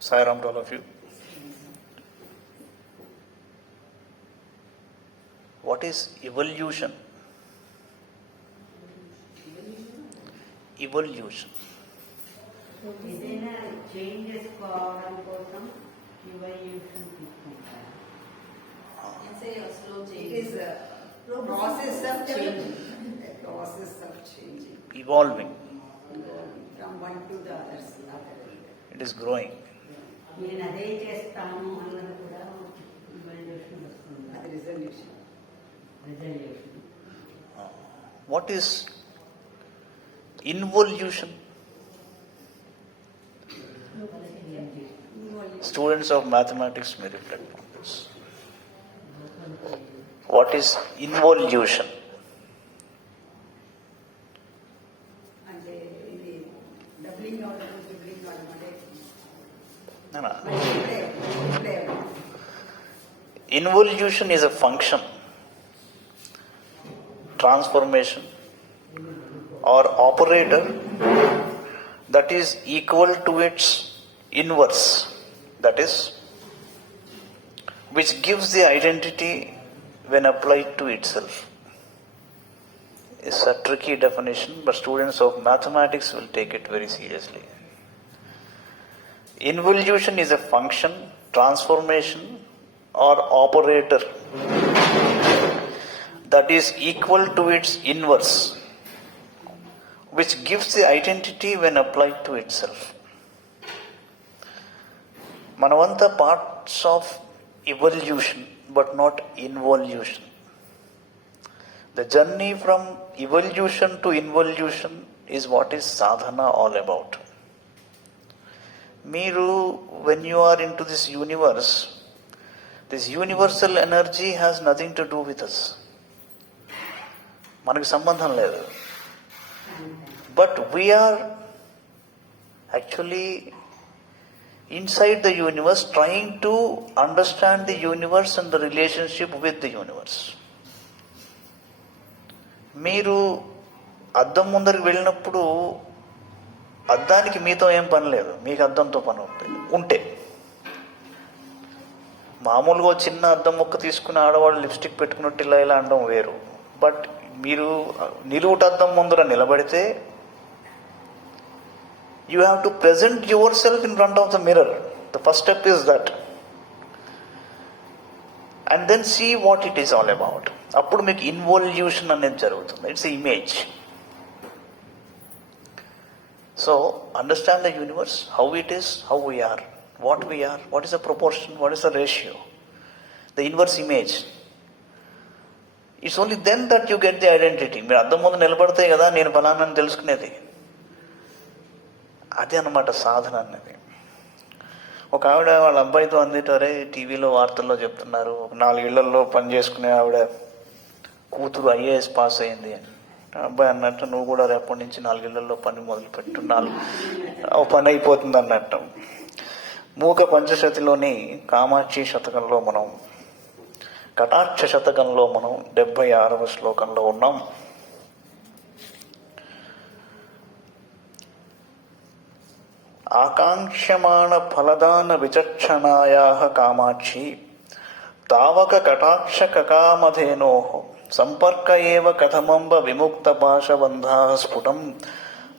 Sairam to all of you. What is evolution? Evolution. ఏదైనా changes కావడం కోసం evolution తీసుకుంటారు. It is a process of change. A process of changing. Evolving. From one to the other. It is growing. నేను అదే చేస్తాను అన్నది కూడా evolution వస్తుంది. అది resolution. Resolution. What is involution? Students of mathematics may reflect on this. What is involution? అంటే ఇది doubling అవడం ట్రిప్లింగ్ అవడం అంటే No, no. ఇప్పుడే Involution is a function, transformation, or operator that is equal to its inverse, that is, which gives the identity when applied to itself. It's a tricky definition, but students of mathematics will take it very seriously. Involution is a function, transformation, or operator that is equal to its inverse, which gives the identity when applied to itself. Manavanta parts of evolution, but not involution. The journey from evolution to involution is what is sadhana all about. Meeru, when you are into this universe, this universal energy has nothing to do with us. మనకి సంబంధం లేదు. But we are actually inside the universe trying to understand the universe and the relationship with the universe. మీరు అద్దం ముందరికి వెళ్ళినప్పుడు అద్దానికి మీతో ఏం పని లేదు, మీకు అద్దంతో పని ఉంటే. మామూలుగా చిన్న అద్దం మొక్క తీసుకుని ఆడవాళ్ళు లిప్స్టిక్ పెట్టుకున్నట్టు ఇలా ఇలా అనడం వేరు. బట్ మీరు నిలువుట అద్దం ముందర నిలబడితే you have to present yourself in front of the mirror. The first step is that. And then see what it is all about. అప్పుడు మీకు ఇన్వల్యూషన్ అనేది జరుగుతుంది. It's image. So understand the universe, how it is, how we are, what is the proportion, what is the ratio, the inverse image. It's only then that you get the identity. మీరు అద్దం ముందు నిలబడితే కదా నేను ఫలానా తెలుసుకునేది. అదే అన్నమాట సాధన అనేది. ఒక ఆవిడ వాళ్ళ అబ్బాయితో అందిటారే టీవీలో వార్తల్లో చెప్తున్నారు, ఒక 4 ఇళ్లలో పని చేసుకునే ఆవిడ కూతురు ఐఏఎస్ పాస్ అయింది అని. అబ్బాయి అన్నట్టు నువ్వు కూడా రేపటి నుంచి 4 ఇళ్లలో పని మొదలుపెట్టు, 4 పని అయిపోతుంది అన్నట్టు. మూక పంచశతిలోని కామాక్షి శతకంలో మనం, కటాక్ష శతకంలో మనం 76వ శ్లోకంలో ఉన్నాం. ఆకాంక్షమాణ ఫలదాన విచక్షణాయాః కామాక్షి తావక కటాక్ష కకామధేనోః సంపర్క ఏవ కథమంబ విముక్త పాశబంధాః స్ఫుటం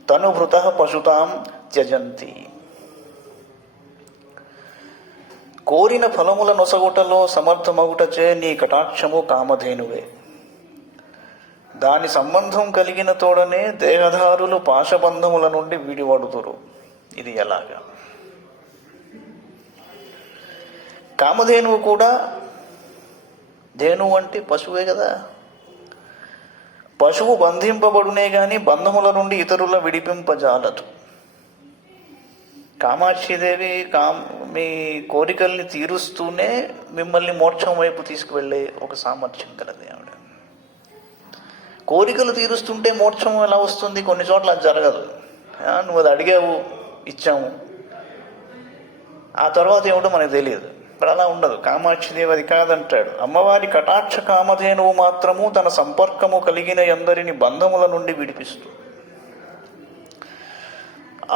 తనుభృతః పశుతాం త్యజంతి. కోరిన ఫలముల నొసగుటలో సమర్థమగుటచే నీ కటాక్షము కామధేనువే. దాని సంబంధం కలిగిన తోడనే దేహధారులు పాశబంధముల నుండి విడివడుదురు. ఇది ఎలాగా? కామధేనువు కూడా, ధేనువు అంటే పశువే కదా. పశువు బంధింపబడునే గాని బంధముల నుండి ఇతరుల విడిపింపజాలదు. కామాక్షిదేవి మీ కోరికల్ని తీరుస్తూనే మిమ్మల్ని మోక్షం వైపు తీసుకువెళ్ళే ఒక సామర్థ్యం కలది ఆవిడ. కోరికలు తీరుస్తుంటే మోక్షం ఎలా వస్తుంది? కొన్ని చోట్ల అది జరగదు. నువ్వు అది అడిగావు, ఇచ్చాము, ఆ తర్వాత ఏమిటో మనకు తెలియదు. మరి అలా ఉండదు. కామాక్షిదేవి అది కాదంటాడు. అమ్మవారి కటాక్ష కామధేనువు మాత్రము తన సంపర్కము కలిగిన ఎందరిని బంధముల నుండి విడిపిస్తూ.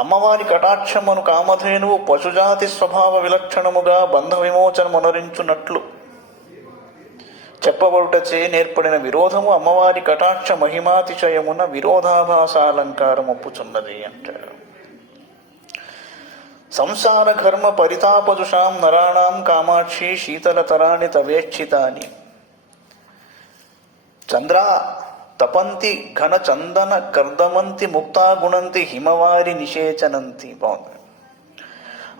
అమ్మవారి కటాక్షమును కామధేనువు పశుజాతి స్వభావ విలక్షణముగా బంధ విమోచనమునరించున్నట్లు చెప్పబడుటచే నేర్పడిన విరోధము అమ్మవారి కటాక్ష మహిమాతిశయమున విరోధాభాసాలంకారం ఒప్పుచున్నది అంటాడు. సంసార ఘర్మ పరితాపదుషాం నరాణాం కామాక్షి శీతలతరాణి తవేక్షితాని చంద్రా తపంతి ఘన చందన కర్దమంతి ముక్తా గుణంతి హిమవారి నిషేచనంతి. బాగుంది.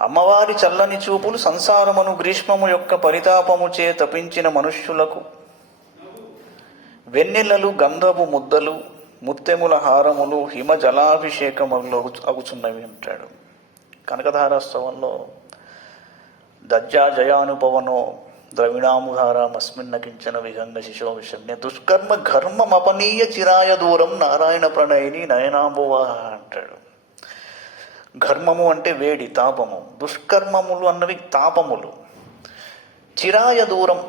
అమ్మవారి చల్లని చూపులు సంసారమును గ్రీష్మము యొక్క పరితాపము చే తపించిన మనుష్యులకు వెన్నెలలు గంధపు ముద్దలు ముత్తెముల హారములు హిమ జలాభిషేకములు అగుచున్నవి అంటాడు. కనకధారోత్సవంలో దజ్జా జయానుపవనో ద్రవిణాముధారామస్మిన్న కించన విహంగ శిశో విషమ్య దుష్కర్మ ఘర్మమపనీయ చిరాయ దూరం నారాయణ ప్రణయిని నయనాంబువాహ అంటాడు. ఘర్మము అంటే వేడి, తాపము. దుష్కర్మములు అన్నవి తాపములు. చిరాయ దూరం,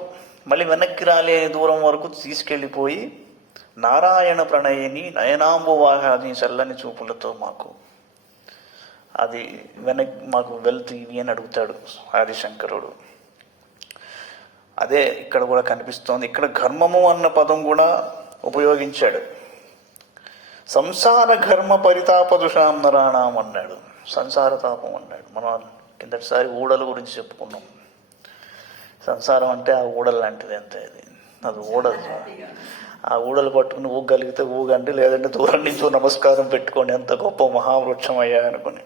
మళ్ళీ వెనక్కి రాలేని దూరం వరకు తీసుకెళ్ళిపోయి నారాయణ ప్రణయిని నయనాంబువాహ అది చల్లని చూపులతో మాకు అది మాకు వెళ్తీవి అని అడుగుతాడు ఆదిశంకరుడు. అదే ఇక్కడ కూడా కనిపిస్తోంది. ఇక్కడ ఘర్మము అన్న పదం కూడా ఉపయోగించాడు. సంసార ఘర్మ పరితాపదుషాం నరాణాం అన్నాడు. సంసార తాపం అన్నాడు. మనం కిందటిసారి ఊడల గురించి చెప్పుకున్నాం. సంసారం అంటే ఆ ఊడలు లాంటిది అంతే. అది ఊడలు. ఆ ఊడలు పట్టుకుని ఊగలిగితే ఊగండి, లేదంటే దూరం నుంచి నమస్కారం పెట్టుకోండి, ఎంత గొప్ప మహావృక్షం అయ్యా అనుకుని.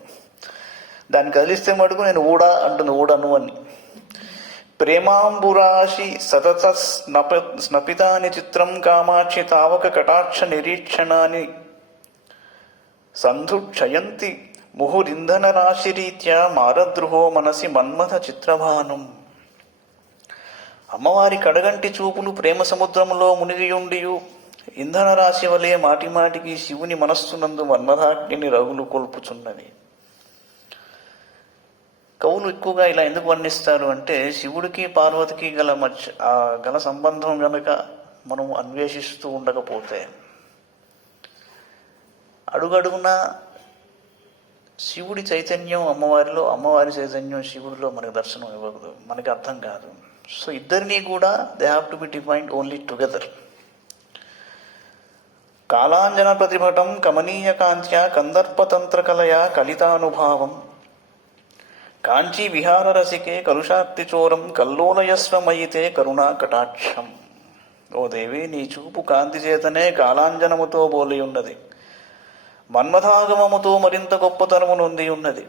దాన్ని కదిలిస్తే మటుకు నేను ఊడా అంటుంది, ఊడను అని. ప్రేమాంబురాశి సతత స్నపితాని చిత్రం కామాక్షి తావక కటాక్ష నిరీక్షణాన్ని సంధుక్షయంతి ముహురింధన రాశిరీత్యా మారద్రుహో మనసి మన్మథ చిత్రభానం. అమ్మవారి కడగంటి చూపులు ప్రేమ సముద్రములో మునిగియుండియు ఇంధన రాశి వలె మాటిమాటికి శివుని మనస్సునందు మన్మథాగ్నిని రగులు కొల్పుచున్నది. కవులు ఎక్కువగా ఇలా ఎందుకు వర్ణిస్తారు అంటే శివుడికి పార్వతికి గల సంబంధం కనుక మనం అన్వేషిస్తూ ఉండకపోతే అడుగడుగున శివుడి చైతన్యం అమ్మవారిలో, అమ్మవారి చైతన్యం శివుడిలో మనకు దర్శనం ఇవ్వదు, మనకి అర్థం కాదు. సో ఇద్దరినీ కూడా they have to be defined only together. కాలాంజన ప్రతిభటం కమనీయ కాంత్య కందర్పతంత్ర కలయా కలితానుభావం కాంచీ విహార రసికే కలుషాక్తి చోరం కల్లోలయస్వమయితే కరుణా కటాక్షం. ఓ దేవి, నీ చూపు కాంతి చేతనే కాలాంజనముతో బోలి ఉన్నది, మన్మథాగమముతో మరింత గొప్పతనము నొంది ఉన్నది.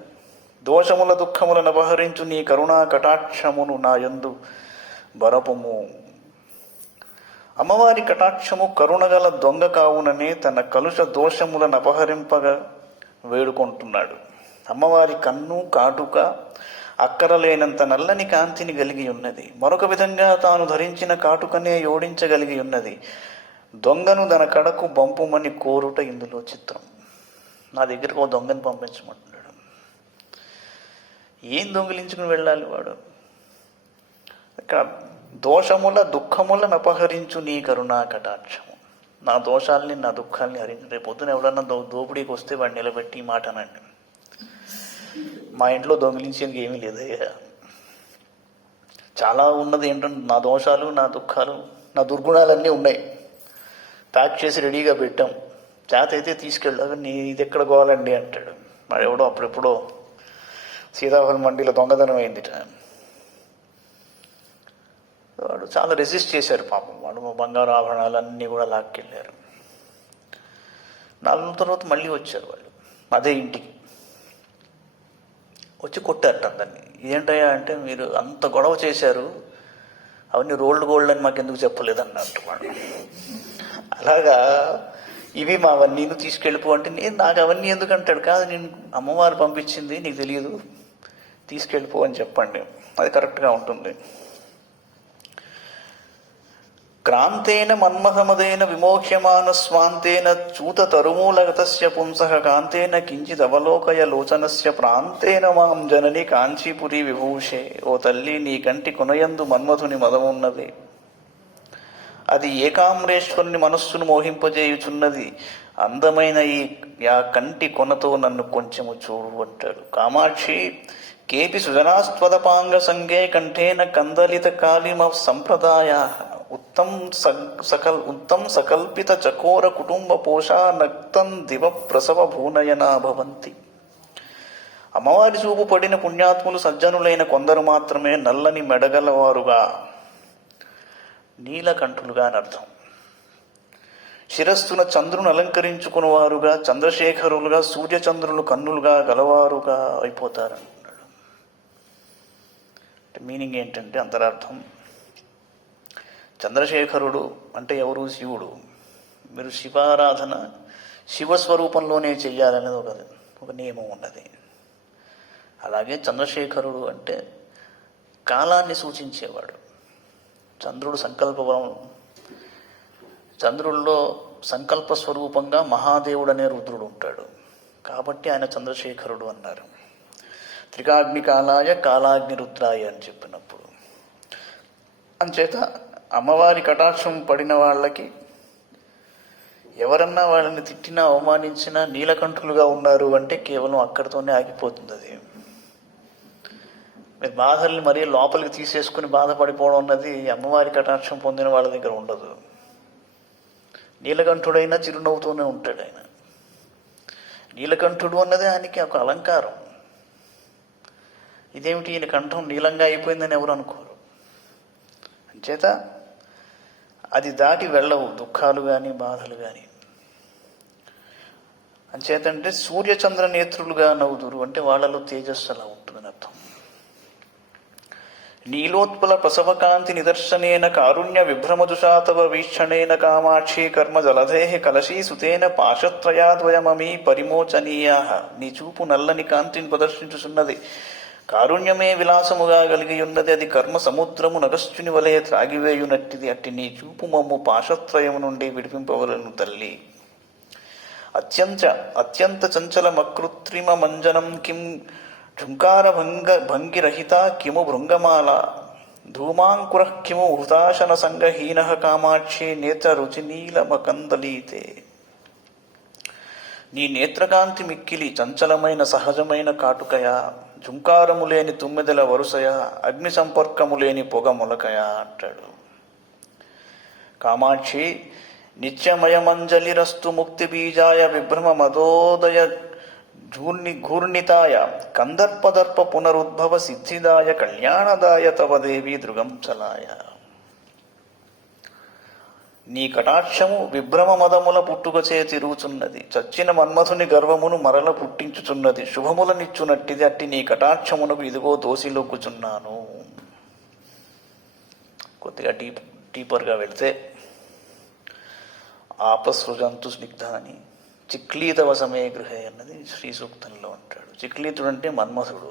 దోషముల దుఃఖములను అపహరించు నీ కరుణా కటాక్షమును నా యందు బరపుము. అమ్మవారి కటాక్షము కరుణగల దొంగ కావుననే తన కలుష దోషములను అపహరింపగా వేడుకుంటున్నాడు. అమ్మవారి కన్ను కాటుక అక్కరలేనంత నల్లని కాంతిని కలిగి ఉన్నది. మరొక విధంగా తాను ధరించిన కాటుకనే యోడించగలిగి ఉన్నది. దొంగను తన కడకు పంపుమని కోరుట ఇందులో చిత్రం. నా దగ్గరకు ఓ దొంగని పంపించమంటున్నాడు. ఏం దొంగిలించుకుని వెళ్ళాలి వాడు? ఇక్కడ దోషముల దుఃఖములను అపహరించు నీ కరుణా కటాక్షము. నా దోషాల్ని నా దుఃఖాల్ని హరించి, రేపు పొద్దున ఎవడన్నా దోపిడీకి వస్తే వాడిని నిలబెట్టి ఈ మాట అనండి, మా ఇంట్లో దొంగిలించేందుకు ఏమీ లేదయ్యా, చాలా ఉన్నది ఏంటంటే నా దోషాలు, నా దుఃఖాలు, నా దుర్గుణాలన్నీ ఉన్నాయి, ప్యాక్ చేసి రెడీగా పెట్టాం, చేత అయితే తీసుకెళ్ళాక నీ ఇది ఎక్కడ పోవాలండి అంటాడు. మరి ఎవడో అప్పుడెప్పుడో సీతాఫలం మండీలో దొంగతనం అయింది. వాడు చాలా రెసిస్ట్ చేశారు పాపం. వాడు బంగారు ఆభరణాలు అన్నీ కూడా లాక్కెళ్ళారు. 4 రోజుల తర్వాత మళ్ళీ వచ్చారు వాళ్ళు అదే ఇంటికి. వచ్చి కొట్టారట అందరినీ. ఏంటయ్యా అంటే, మీరు అంత గొడవ చేశారు, అవన్నీ రోల్డ్ గోల్డ్ అని మాకు ఎందుకు చెప్పలేదన్నట్టు వాడు. అలాగా ఇవి మావన్నీ తీసుకెళ్ళిపో అంటే, నేను నాకు అవన్నీ ఎందుకు అంటాడు. కాదు, నేను అమ్మవారు పంపించింది, నీకు తెలియదు, తీసుకెళ్ళిపో అని చెప్పండి, అది కరెక్ట్గా ఉంటుంది. క్రాంతేన మన్మథమదేన విమోక్ష్యమాన స్వాంతేన చూత తరుమూలగతస్య పుంసః కాంతేన కించిదవలోకయ లోచనస్య ప్రాంతేన మాం జనని కాంచీపురి విభూషే. ఓ తల్లి, నీ కంటి కొనయందు మన్మథుని మదమున్నది. అది ఏకామ్రేశ్వరుని మనస్సును మోహింపజేయుచున్నది. అందమైన ఆ కంటి కొనతో నన్ను కొంచెము చూడు అంటాడు. కామాక్షి కేపి సుజనాస్త్వదపాంగ సంగే కంఠేన కందలిత కాలిమ సంప్రదాయ ఉత్తం సకల్పిత చకోర కుటుంబ పోషా నక్తం దివ ప్రసవ భూనయనా భవంతి. అమ్మవారి చూపు పడిన పుణ్యాత్ములు సజ్జనులైన కొందరు మాత్రమే నల్లని మెడగలవారుగా, నీలకంఠులుగా అనర్థం, శిరస్సున చంద్రుని అలంకరించుకున్నవారుగా, చంద్రశేఖరులుగా, సూర్యచంద్రులు కన్నులుగా గలవారుగా అయిపోతారన్నాడు. మీనింగ్ ఏంటంటే అంతరార్థం, చంద్రశేఖరుడు అంటే ఎవరు? శివుడు. మీరు శివారాధన శివస్వరూపంలోనే చెయ్యాలనేది ఒక నియమం ఉన్నది. అలాగే చంద్రశేఖరుడు అంటే కాలాన్ని సూచించేవాడు. చంద్రుల్లో సంకల్ప స్వరూపంగా మహాదేవుడు అనే రుద్రుడు ఉంటాడు. కాబట్టి ఆయన చంద్రశేఖరుడు అన్నారు. త్రికాగ్ని కాలాయ కాలాగ్ని రుద్రాయ అని చెప్పినప్పుడు, అంచేత అమ్మవారి కటాక్షం పడిన వాళ్ళకి ఎవరన్నా వాళ్ళని తిట్టినా అవమానించినా నీలకంఠులుగా ఉన్నారు అంటే కేవలం అక్కడితోనే ఆగిపోతుంది. అది మీరు బాధల్ని మరీ లోపలికి తీసేసుకుని బాధపడిపోవడం అన్నది అమ్మవారి కటాక్షం పొందిన వాళ్ళ దగ్గర ఉండదు. నీలకంఠుడైనా చిరునవ్వుతూనే ఉంటాడు ఆయన. నీలకంఠుడు అన్నది ఆయనకి ఒక అలంకారం. ఇదేమిటి ఈయన కంఠం నీలంగా అయిపోయిందని ఎవరు అనుకోరు. అంచేత అది దాటి వెళ్ళవు దుఃఖాలు కానీ బాధలు కానీ. అంచేతంటే సూర్యచంద్ర నేత్రులుగా నవ్వుదురు అంటే వాళ్ళలో తేజస్సు అలా ఉంటుందని అర్థం. నీలోత్పల ప్రసవకాంతి నిదర్శనేన కారుణ్య విభ్రమదుషాతవ వీక్షణేన కామాక్షి కర్మ జలధేహ కలశీ సుతేన పాశత్రయాద్వయమీ పరిమోచనీయా. నీ చూపు నల్లని కాంతిని ప్రదర్శించుచున్నది. కారుణ్యమే విలాసముగా కలిగి ఉన్నది. అది కర్మ సముద్రము నగస్చుని వలె త్రాగివేయునట్టిది. అట్టి నీ చూపు మమ్ము పాశత్రయము నుండి విడిపింపవలను తల్లి. అత్యంత చంచలమకృత్రిమ మంజనం కిం ఝుంకార భంగిరహిత కిము భృంగమాల ధూమాంకుర కిము హృతాశన సంగహీన కామాక్షి నేత్ర రుచినీలమకందలీతే. నీ నేత్రకాంతి మిక్కిలి చంచలమైన సహజమైన కాటుకయా, ఝుంకారము లేని తుమ్మెదల వరుసయా, అగ్ని సంపర్కము లేని పొగ మొలకయా అంటాడు. కామాక్షి నిత్యమయమంజలిరస్తు ముక్తి బీజాయ విభ్రమ మదోదయ ఘూర్ణితాయ కందర్పదర్ప పునరుద్భవ సిద్ధిదాయ కళ్యాణదాయ తవ దేవి దృగంచలాయ. నీ కటాక్షము విభ్రమ మదముల పుట్టుకచే తిరుగుచున్నది. చచ్చిన మన్మథుని గర్వమును మరల పుట్టించుచున్నది. శుభములనిచ్చునట్టిది. అట్టి నీ కటాక్షమునకు ఇదిగో దోసిలొక్కుచున్నాను. కొద్దిగా డీపర్గా వెళితే ఆపసృజంతు స్నిగ్ధాని చిక్లీత వసమే గృహే అన్నది శ్రీ సూక్తంలో అంటాడు. చిక్లీతుడు అంటే మన్మథుడు.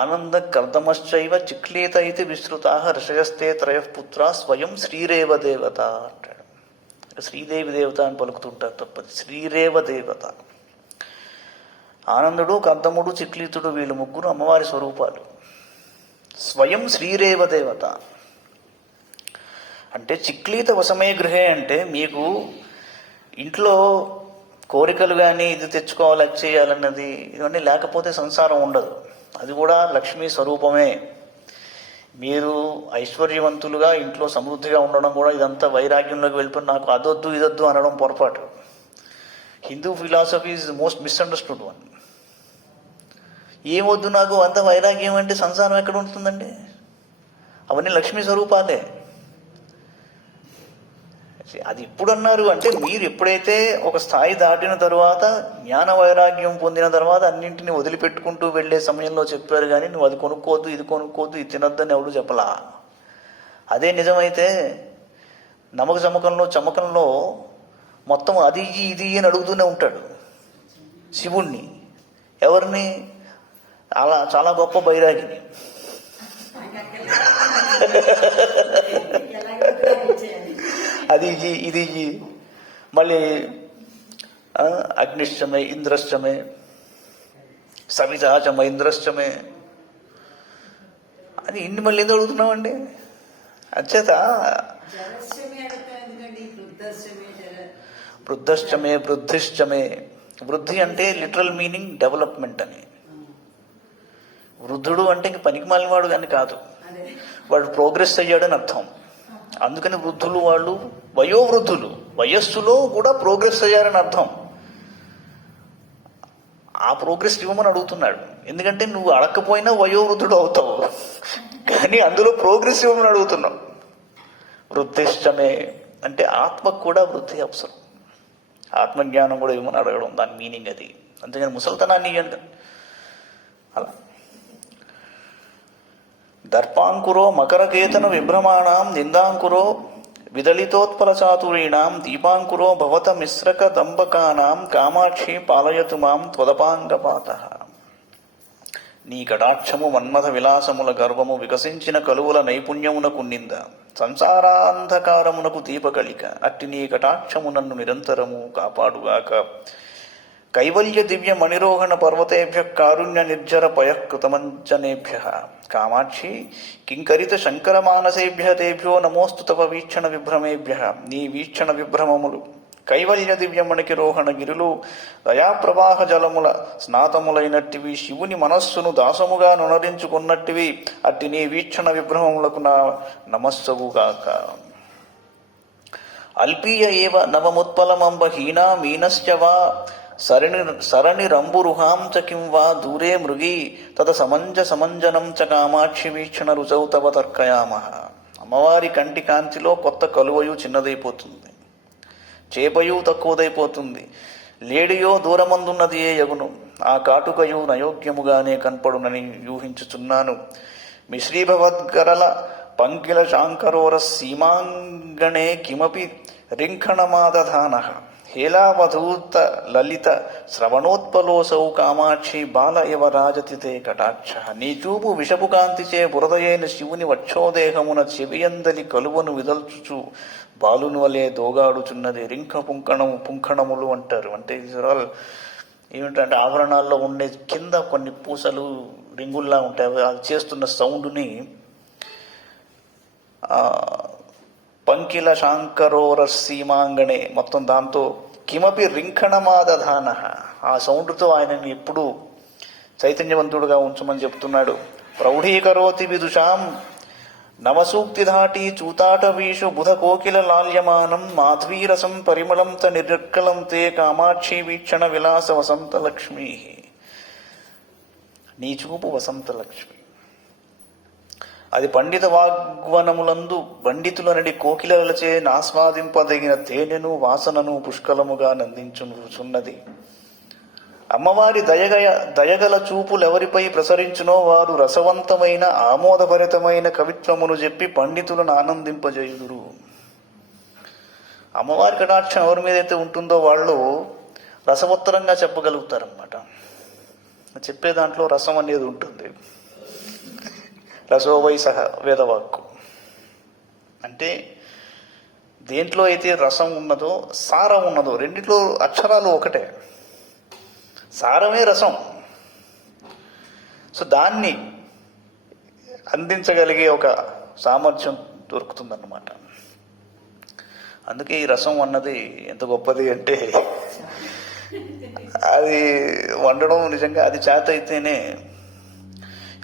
ఆనంద కర్దమశ్చైవ చిక్లీత ఇది విస్తృతా ఋషయస్తే త్రయఃపుత్ర స్వయం శ్రీరేవ దేవత అంటాడు. శ్రీదేవి దేవత అని పలుకుతుంటారు తప్పది, శ్రీరేవ దేవత. ఆనందుడు, కర్దముడు, చిక్లీతుడు వీళ్ళు ముగ్గురు అమ్మవారి స్వరూపాలు. స్వయం శ్రీరేవ దేవత అంటే చిక్లీత వసమే గృహే అంటే మీకు ఇంట్లో కోరికలు కానీ ఇది తెచ్చుకోవాలి అది చేయాలన్నది ఇవన్నీ లేకపోతే సంసారం ఉండదు. అది కూడా లక్ష్మీ స్వరూపమే. మీరు ఐశ్వర్యవంతులుగా ఇంట్లో సమృద్ధిగా ఉండడం కూడా ఇదంతా వైరాగ్యంలోకి వెళ్ళిపోయి నాకు అదొద్దు ఇదొద్దు అనడం పొరపాటు. Hindu philosophy is most misunderstood one. ఏమొద్దు నాకు అంత వైరాగ్యం అంటే సంసారం ఎక్కడ ఉంటుందండి? అవన్నీ లక్ష్మీ స్వరూపాలే. అది ఇప్పుడు అన్నారు అంటే మీరు ఎప్పుడైతే ఒక స్థాయి దాటిన తరువాత జ్ఞాన వైరాగ్యం పొందిన తర్వాత అన్నింటినీ వదిలిపెట్టుకుంటూ వెళ్ళే సమయంలో చెప్పారు. కానీ నువ్వు అది కొనుక్కోవద్దు, ఇది కొనుక్కోవద్దు, ఇది తినొద్దని ఎవడు చెప్పలా. అదే నిజమైతే చమకంలో మొత్తం అది ఇది అని అడుగుతూనే ఉంటాడు శివుణ్ణి. ఎవరిని? అలా చాలా గొప్ప బైరాగిని. అది ఇది మళ్ళీ అగ్నిశ్చమే ఇంద్రశ్చమే సవితాచమ ఇంద్రశ్చమే అది ఇన్ని మళ్ళీ ఎందుకు అడుగుతున్నామండి? అంచేత జరశ్చమే అడతా ఎందుకండి వృద్ధశ్చమే వృద్ధశ్చమే వృద్ధిశ్చమే. వృద్ధి అంటే లిటరల్ మీనింగ్ డెవలప్మెంట్ అని. వృద్ధుడు అంటే ఇంక పనికి మాలినవాడు అని కాదు, అదే వాడు ప్రోగ్రెస్ అయ్యాడని అర్థం. అందుకని వృద్ధులు వాళ్ళు వయోవృద్ధులు, వయస్సులో కూడా ప్రోగ్రెస్ అయ్యారని అర్థం. ఆ ప్రోగ్రెస్ ఇవ్వమని అడుగుతున్నాడు. ఎందుకంటే నువ్వు అడగకపోయినా వయోవృద్ధుడు అవుతావు, కానీ అందులో ప్రోగ్రెస్ ఇవ్వమని అడుగుతున్నావు. వృద్ధిష్టమే అంటే ఆత్మకు కూడా వృద్ధి అవసరం, ఆత్మజ్ఞానం కూడా ఇవ్వమని అడగడం, దాని మీనింగ్ అది. అంతేగాని ముసలితనాన్ని ఇవ్వండి అలా. దర్పాంకురో మకరకేతన విభ్రమాణం నిందాంకురో విదళితోత్పల చాతురీణాం దీపాంకురో భవత మిశ్రక దంబకానాం కామాక్షి పాలయతు మాం త్వదపాంగపాతః. నీ కటాక్షము మన్మథ విలాసముల గర్వము వికసించిన కలువుల నైపుణ్యమునకు నింద సంసారాంధకారమునకు దీపకళిక. అట్టి నీ కటాక్షము నన్ను నిరంతరము కాపాడుగాక. కైవల్య దివ్య మణిరోహణ పర్వతేభ్య కారుణ్య నిర్జర పయఃకృతమంజనేభ్య. కామాక్షి కింకరిత శంకర మానసేభ్య తేభ్యో నమోస్తు తవ వీక్షణ విభ్రమేభ్య. నీ వీక్షణ విభ్రమములు కైవల్య దివ్యమణికి రోహణ గిరులు దయాప్రవాహ జలముల స్నాతములైనట్టివి, శివుని మనస్సును దాసముగా నునరించుకున్నట్టివి. అట్టి నీ వీక్షణ విభ్రమములకు నా నమస్సవుగాక. అల్పీయ ఏవ నవముత్పలమంబ హీనా మీనశ్చ వా సరణి రంబురుహాం చ కిం వా దూరే మృగి తద సమంజనం చ కామాక్షి వీక్షణ రుచౌ తవ తర్కయామః. అమ్మవారి కంటి కాంతిలో కొత్త కలువయు చిన్నదైపోతుంది, చేపయు తక్కువదైపోతుంది, లేడియో దూరమందున్నది ఏ యగును, ఆ కాటుకయు నయోగ్యముగానే కనపడునని యూహించుచున్నాను. మిశ్రీభవద్గరల పంకిల శాంకరోర సీమాంగణే కిమపి రింఖణమాదధానః. హేలావధూత లలిత శ్రవణోత్పలోసౌ కామాక్షి బాల ఇవ రాజతితే కటాక్ష. నీ చూపు విషపు కాంతిచే బురదయైన శివుని వక్షోదేహమున చెవియందలి కలువను విదల్చుచు బాలుని వలె దోగాడుచున్నది. రింఖ పుంఖణములు అంటారు. అంటే ఏమిటంటే ఆభరణాల్లో ఉండే కింద కొన్ని పూసలు రింగుల్లా ఉంటాయి, అది చేస్తున్న సౌండ్ని పంకిల శాంకరోర సీమాంగణే మొత్తం దాంతో కిమపి రింఖణమాదధాన. ఆ సౌండ్తో ఆయనని ఎప్పుడు చైతన్యవంతుడుగా ఉంచమని చెప్తున్నాడు. ప్రౌఢీకరోతి విదుషాం నవసూక్తిధాటి చూతాటవీషు బుధ కోకిల లాల్యమానం మాధ్వీరసం పరిమళం త నిర్కలం తే కామాక్షి వీక్షణ విలాస వసంతలక్ష్మి. నీ చూపు వసంతలక్ష్మి, అది పండిత వాగ్వనములందు పండితులనడి కోకిలలచే ఆస్వాదింపదగిన తేనెను వాసనను పుష్కలముగా నందించుచున్నది. అమ్మవారి దయగల చూపులెవరిపై ప్రసరించునో వారు రసవంతమైన ఆమోదభరితమైన కవిత్వమును చెప్పి పండితులను ఆనందింపజేయుదురు. అమ్మవారి కటాక్షం ఎవరి మీద అయితే ఉంటుందో వాళ్ళు రసవత్తరంగా చెప్పగలుగుతారన్నమాట. చెప్పే దాంట్లో రసం అనేది ఉంటుంది. రసోవై సహ వేదవాక్కు అంటే దేంట్లో అయితే రసం ఉన్నదో సారం ఉన్నదో, రెండిట్లో అక్షరాలు ఒకటే, సారమే రసం. సో దాన్ని అందించగలిగే ఒక సామర్థ్యం దొరుకుతుందన్నమాట. అందుకే ఈ రసం అన్నది ఎంత గొప్పది అంటే అది వండడం నిజంగా అది చేత అయితేనే.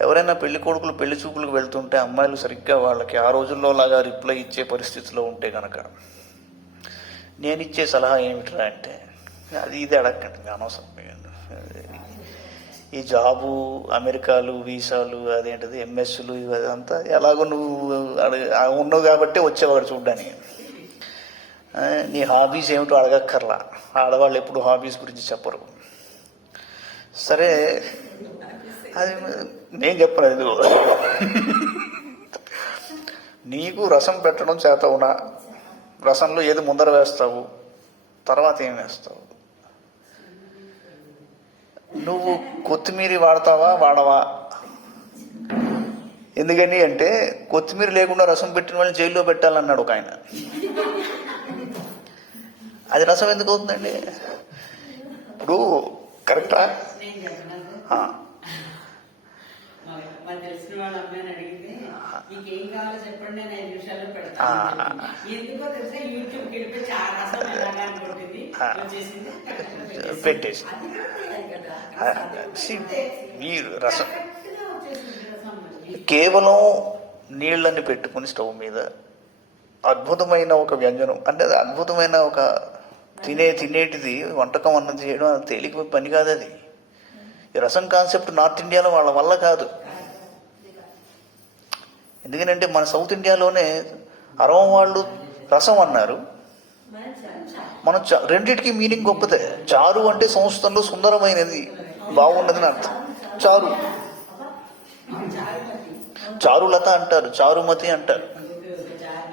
ఎవరైనా పెళ్లి కొడుకులు పెళ్లి చూపులకు వెళ్తుంటే అమ్మాయిలు సరిగ్గా వాళ్ళకి ఆ రోజుల్లో లాగా రిప్లై ఇచ్చే పరిస్థితిలో ఉంటే కనుక నేను ఇచ్చే సలహా ఏమిట్రా అంటే అది ఇది అడగండి, అనవసరం. ఈ జాబు, అమెరికాలు, వీసాలు, అదేంటిది ఎంఎస్లు, అదంతా ఎలాగో నువ్వు ఉన్నావు కాబట్టి వచ్చేవాడు చూడ్డానికి. నీ హాబీస్ ఏమిటో అడగక్కర్లా, ఆడవాళ్ళు ఎప్పుడు హాబీస్ గురించి చెప్పరు. సరే అది నేను చెప్పను ఎందుకు. నీకు రసం పెట్టడం చేతవునా? రసంలో ఏది ముందర వేస్తావు, తర్వాత ఏం వేస్తావు? నువ్వు కొత్తిమీర వాడతావా వాడవా? ఎందుకని అంటే కొత్తిమీర లేకుండా రసం పెట్టిన వాళ్ళని జైల్లో పెట్టాలన్నాడు ఒక ఆయన. అది రసం ఎందుకు అవుతుందండి? ఇప్పుడు కరెక్టా? మాకు తెలిసిన వాళ్ళ అమ్మాయిని అడిగితే మీకు ఏం కావాలో చెప్పండి నేను 5 నిమిషాల్లో పెడతాను. ఎందుకో తెలుసా, యూట్యూబ్ కి వెళ్ళిపోయి చాలా రసం ఎలాగా అనుకుంటుంది వచ్చేసింది పెట్టేసి అది కూడా తెలియాలి కదా. మీరు రసం కరెక్ట్గా వచ్చేసింది రసం. కేవలం నీళ్ళని పెట్టుకుని స్టవ్ మీద అద్భుతమైన ఒక వ్యంజనం, అంటే అది అద్భుతమైన ఒక తినేటిది వంటకం అన్నది చేయడం అది తేలిక పని కాదు. అది ఈ రసం కాన్సెప్ట్ నార్త్ ఇండియాలో వాళ్ళ వల్ల కాదు. ఎందుకంటే మన సౌత్ ఇండియాలోనే అరవం వాళ్ళు రసం అన్నారు, మనం రెండిటికి మీనింగ్ గొప్పదే. చారు అంటే సంస్కృతంలో సుందరమైనది, బాగున్నదని అర్థం. చారు, చారులత అంటారు, చారుమతి అంటారు,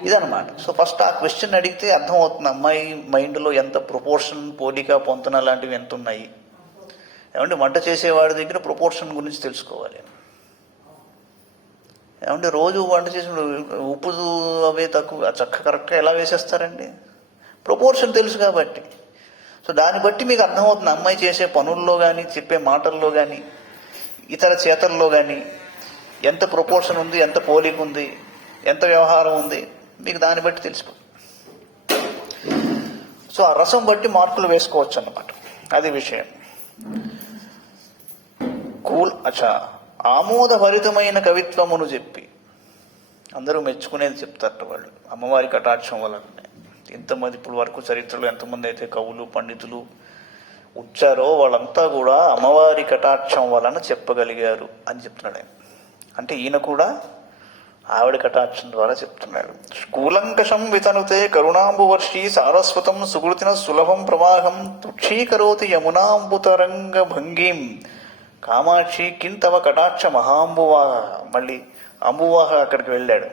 ఇదనమాట. సో ఫస్ట్ ఆ క్వశ్చన్ అడిగితే అర్థమవుతుంది అమ్మాయి మైండ్లో ఎంత ప్రపోర్షన్, పోలిక, పొంతన లాంటివి ఎంత ఉన్నాయి. ఏమంటే వంట చేసేవాడి దగ్గర ప్రపోర్షన్ గురించి తెలుసుకోవాలి. ఏమంటే రోజు వంట చేసినప్పుడు ఉప్పు అవే తక్కువ చక్క కరెక్ట్గా ఎలా వేసేస్తారండి? ప్రపోర్షన్ తెలుసు కాబట్టి. సో దాన్ని బట్టి మీకు అర్థమవుతుంది అమ్మాయి చేసే పనుల్లో కానీ, చెప్పే మాటల్లో కానీ, ఇతర చేతల్లో కానీ ఎంత ప్రపోర్షన్ ఉంది, ఎంత పోలిక ఉంది, ఎంత వ్యవహారం ఉంది, మీకు దాన్ని బట్టి తెలిసిపోతుంది. సో ఆ రసం బట్టి మార్కులు వేసుకోవచ్చు అన్నమాట. అది విషయం. ఆమోదభరితమైన కవిత్వమును చెప్పి అందరూ మెచ్చుకునేది చెప్తారట వాళ్ళు. అమ్మవారి కటాక్షం వలన ఎంతమంది ఇప్పుడు వరకు చరిత్రలో ఎంతమంది అయితే కవులు, పండితులు వచ్చారో వాళ్ళంతా కూడా అమ్మవారి కటాక్షం వలన చెప్పగలిగారు అని చెప్తున్నాడు ఆయన. అంటే ఈయన కూడా ఆవిడ కటాక్షం ద్వారా చెప్తున్నాడు. కూలంకషం వితనుతే కరుణాంబువర్షి సారస్వతం సుకృతిన సులభం ప్రవాహం తుక్షీకరోతి యమునాంబుతరంగ భంగీం కామాక్షి కింతవ కటాక్ష మహాంబువాహ. మళ్ళీ అంబువాహ అక్కడికి వెళ్ళాడు.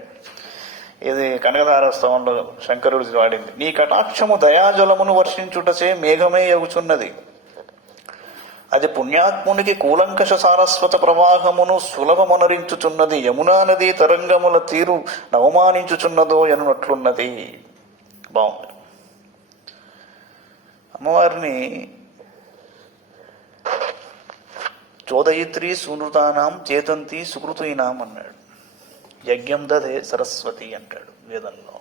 ఇది కనకధారోత్సవంలో శంకరుడు వాడింది. నీ కటాక్షము దయాజలమును వర్షించుటచే మేఘమే ఎగుచున్నది, అది పుణ్యాత్మునికి కూలంకష సారస్వత ప్రవాహమును సులభమనరించుచున్నది, యమునా నది తరంగముల తీరు నవమానించుచున్నదో ఎనున్నట్లున్నది. బాగుంది. అమ్మవారిని చోదయిత్రి సునృతానాం చేతంతి సుకృతీనాం అన్నాడు. యజ్ఞం దదే సరస్వతి అంటాడు వేదంలో.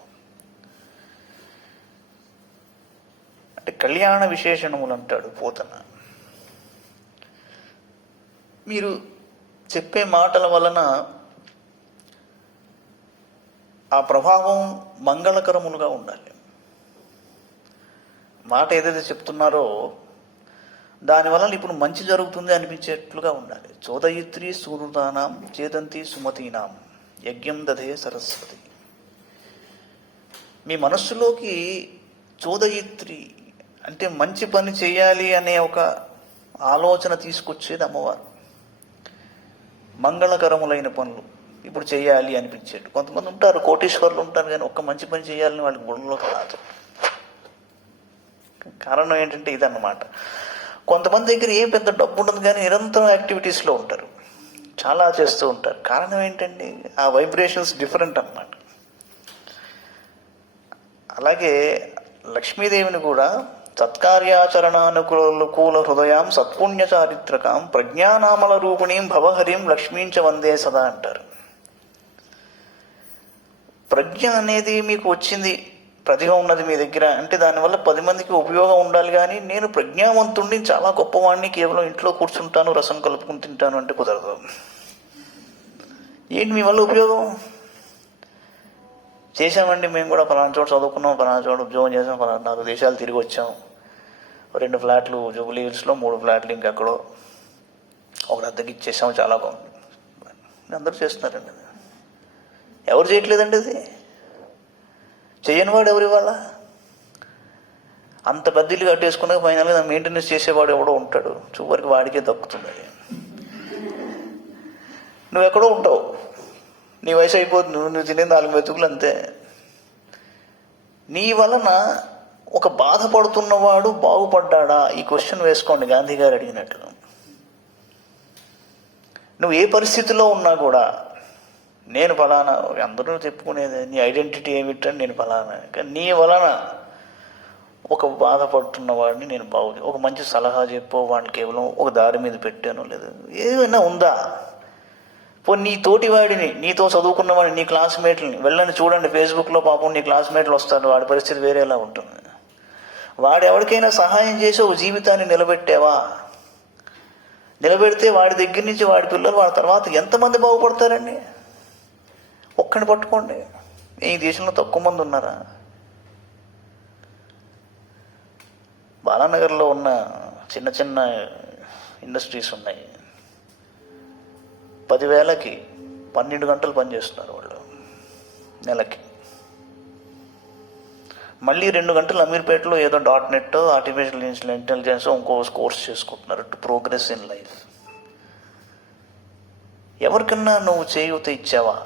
అంటే కళ్యాణ విశేషణములు అంటాడు పోతన. మీరు చెప్పే మాటల వలన ఆ ప్రభావం మంగళకరములుగా ఉండాలి. మాట ఏదైతే చెప్తున్నారో దానివల్ల ఇప్పుడు మంచి జరుగుతుంది అనిపించేట్లుగా ఉండాలి. చోదయిత్రి సూరుతానాం చేదంతి సుమతీనాం యజ్ఞం దధే సరస్వతి. మీ మనస్సులోకి చోదయిత్రి అంటే మంచి పని చేయాలి అనే ఒక ఆలోచన తీసుకొచ్చేది అమ్మవారు. మంగళకరములైన పనులు ఇప్పుడు చేయాలి అనిపించేట్టు. కొంతమంది ఉంటారు, కోటీశ్వరులు ఉంటారు, కానీ ఒక్క మంచి పని చేయాలని వాళ్ళకి బుర్రలోకి రాదు. కారణం ఏంటంటే ఇదన్నమాట. కొంతమంది దగ్గర ఏం పెద్ద డబ్బు ఉండదు, కానీ నిరంతరం యాక్టివిటీస్లో ఉంటారు, చాలా చేస్తూ ఉంటారు. కారణం ఏంటండి? ఆ వైబ్రేషన్స్ డిఫరెంట్ అన్నమాట. అలాగే లక్ష్మీదేవిని కూడా సత్కార్యాచరణానుకూల హృదయాం సత్పుణ్య చారిత్రకాం ప్రజ్ఞానామల రూపిణీం భవహరిం లక్ష్మీంచ వందే సదా అంటారు. ప్రజ్ఞ అనేది మీకు వచ్చింది, ప్రతిభ ఉన్నది మీ దగ్గర అంటే దానివల్ల 10 మందికి ఉపయోగం ఉండాలి. కానీ నేను ప్రజ్ఞావంతుణ్ణి, చాలా గొప్పవాడిని, కేవలం ఇంట్లో కూర్చుంటాను, రసం కలుపుకుని తింటాను అంటే కుదరదు. ఏంటి మీ వల్ల ఉపయోగం? చేసామండి, మేము కూడా ఫలానా చోట చదువుకున్నాం, ఫలానా చోట ఉద్యోగం చేసాం, ఫలానా 4 దేశాలు తిరిగి వచ్చాం, 2 ఫ్లాట్లు జూబ్లీ హిల్స్లో, 3 ఫ్లాట్లు ఇంకెక్కడో, ఒకటి అద్దెకి ఇచ్చేసాం, చాలా బాగుంది. అందరూ చేస్తున్నారండి. ఎవరు చేయట్లేదండి అది? చేయని వాడు ఎవరి వల్ల? అంత పెద్ద ఇల్లు కట్టేసుకున్నా ఫైనల్గా మెయింటెనెన్స్ చేసేవాడు ఎవడో ఉంటాడు, చివరికి వాడికే దక్కుతుంది. నువ్వెక్కడో ఉంటావు, నీ వయసు అయిపోతుంది, నువ్వు తినే 4 మెతుకులు అంతే. నీ వలన ఒక బాధపడుతున్నవాడు బాగుపడ్డా? ఈ క్వశ్చన్ వేసుకోండి, గాంధీ గారు అడిగినట్లు. నువ్వు ఏ పరిస్థితిలో ఉన్నా కూడా నేను ఫలానా, అందరూ చెప్పుకునేది నీ ఐడెంటిటీ ఏమిటని, నేను ఫలానా. కానీ నీ వలన ఒక బాధపడుతున్న వాడిని నేను ఒక మంచి సలహా చెప్పో, వాడిని కేవలం ఒక దారి మీద పెట్టాను, లేదా ఏమైనా ఉందా? పోనీ నీ తోటివాడిని, నీతో చదువుకున్నవాడిని, నీ క్లాస్మేట్ని వెళ్ళని చూడండి. ఫేస్బుక్లో పాపం నీ క్లాస్మేట్లు వస్తారు, వాడి పరిస్థితి వేరేలా ఉంటుంది. వాడు ఎవరికైనా సహాయం చేసి ఒక జీవితాన్ని నిలబెట్టావా? నిలబెడితే వాడి దగ్గర నుంచి వాడి పిల్లలు వాడి తర్వాత ఎంతమంది బాగుపడతారండి? ఒక్కడిని పట్టుకోండి. ఈ దేశంలో తక్కువ మంది ఉన్నారా? బాలానగర్లో ఉన్న చిన్న చిన్న ఇండస్ట్రీస్ ఉన్నాయి. 10,000కి 12 గంటలు పనిచేస్తున్నారు వాళ్ళు నెలకి. మళ్ళీ 2 గంటలు అమీర్పేటలో ఏదో .net ఆర్టిఫిషియల్ ఇంటెలిజెన్స్ ఇంకో కోర్స్ చేసుకుంటున్నారు టు ప్రోగ్రెస్ ఇన్ లైఫ్. ఎవరికన్నా నువ్వు చేయూత ఇచ్చావా?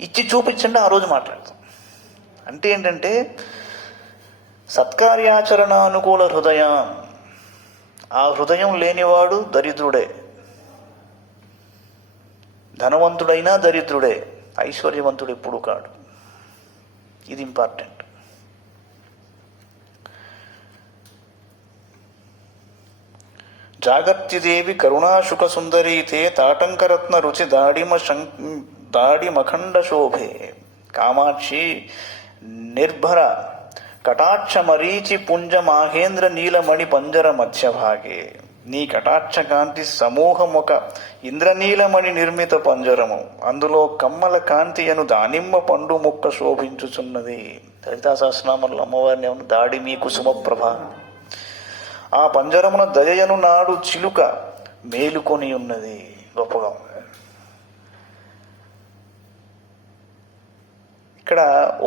ఇచ్చి చూపించండి, ఆ రోజు మాట్లాడతాం. అంటే ఏంటంటే సత్కార్యాచరణ అనుకూల హృదయం. ఆ హృదయం లేనివాడు దరిద్రుడే. ధనవంతుడైనా దరిద్రుడే, ఐశ్వర్యవంతుడు ఎప్పుడు కాడు. ఇది ఇంపార్టెంట్. జాగర్తిదేవి కరుణాశుక సుందరీతే తాటంకరత్న రుచి దాడిమఖండ శోభే కామాక్షి నిర్భర కటాక్ష మరీచి పుంజ మాహేంద్ర నీలమణి పంజర మధ్యభాగే. నీ కటాక్ష కాంతి సమూహం ఒక ఇంద్రనీలమణి నిర్మిత పంజరము, అందులో కమ్మల కాంతి అను దానిమ్మ పండు ముక్క శోభించుచున్నది. లలితా సహస్రనామంలో అమ్మవారిని ఏమన్నా దాడి మీ కుసుమ ప్రభ. ఆ పంజరమున దయయను నాడు చిలుక మేలుకొని ఉన్నది. గొప్పగా ఉంది. ఇక్కడ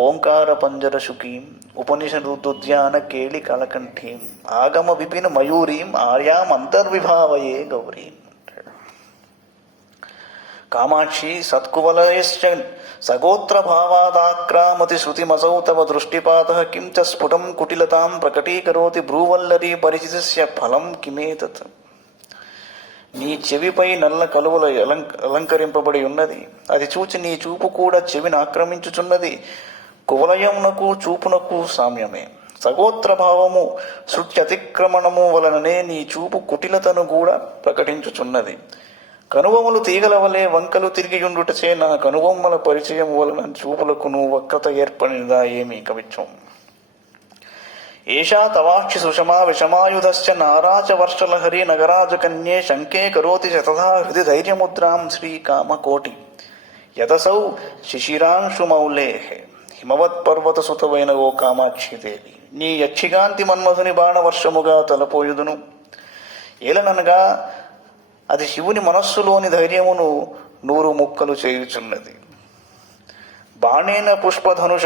ఓంకార పంజర శుకీం ఉపనిషదుద్యాన కేళి కలకంఠీం ఆగమ విపిన మయూరీం ఆర్యాం అంతర్విభావయే గౌరీం. కామాక్షి సత్కువలయశ్చ సగోత్ర భావాదాక్రామతి శృతిమసౌ తవ దృష్టిపాతః కిం చ స్ఫుటం కుటిలతాం ప్రకటీకరోతి భ్రూవల్లరీ పరిచితస్య ఫలం కిమేతత్. నీ చెవిపై నల్ల కలువల అలంకరింపబడి ఉన్నది. అది చూచి నీ చూపు కూడా చెవిని ఆక్రమించుచున్నది. కువలయమునకు చూపునకు సామ్యమే. సగోత్ర భావము శృత్యతిక్రమణము వలననే నీ చూపు కుటిలతను కూడా ప్రకటించుచున్నది. కనుబొమ్మలు తీగల వలె వంకలు తిరిగియుండుటచే నా కనుబొమ్మల పరిచయం వలన చూపులకును వక్రత ఏర్పడినదా ఏమి కవిత్వం. ఏషా తవాక్షి సుషమా విషమాయుధశ్చ నారాచ వర్షలహరి నగరాజకన్యే శంకే కరోతి శతథా హృది ధైర్యముద్రాం శ్రీకామకోటి యతసౌ శిశిరాంశుమౌలే. హిమవత్పర్వత సుతవైన ఓ కామాక్షిదేవి, నీ యక్షిగాంతి మన్మధుని బాణవర్షముగా తలపోయుదును. ఏలననగా అది శివుని మనస్సులోని ధైర్యమును 100 ముక్కలు చేయుచున్నది. బాణేన పుష్పధనుష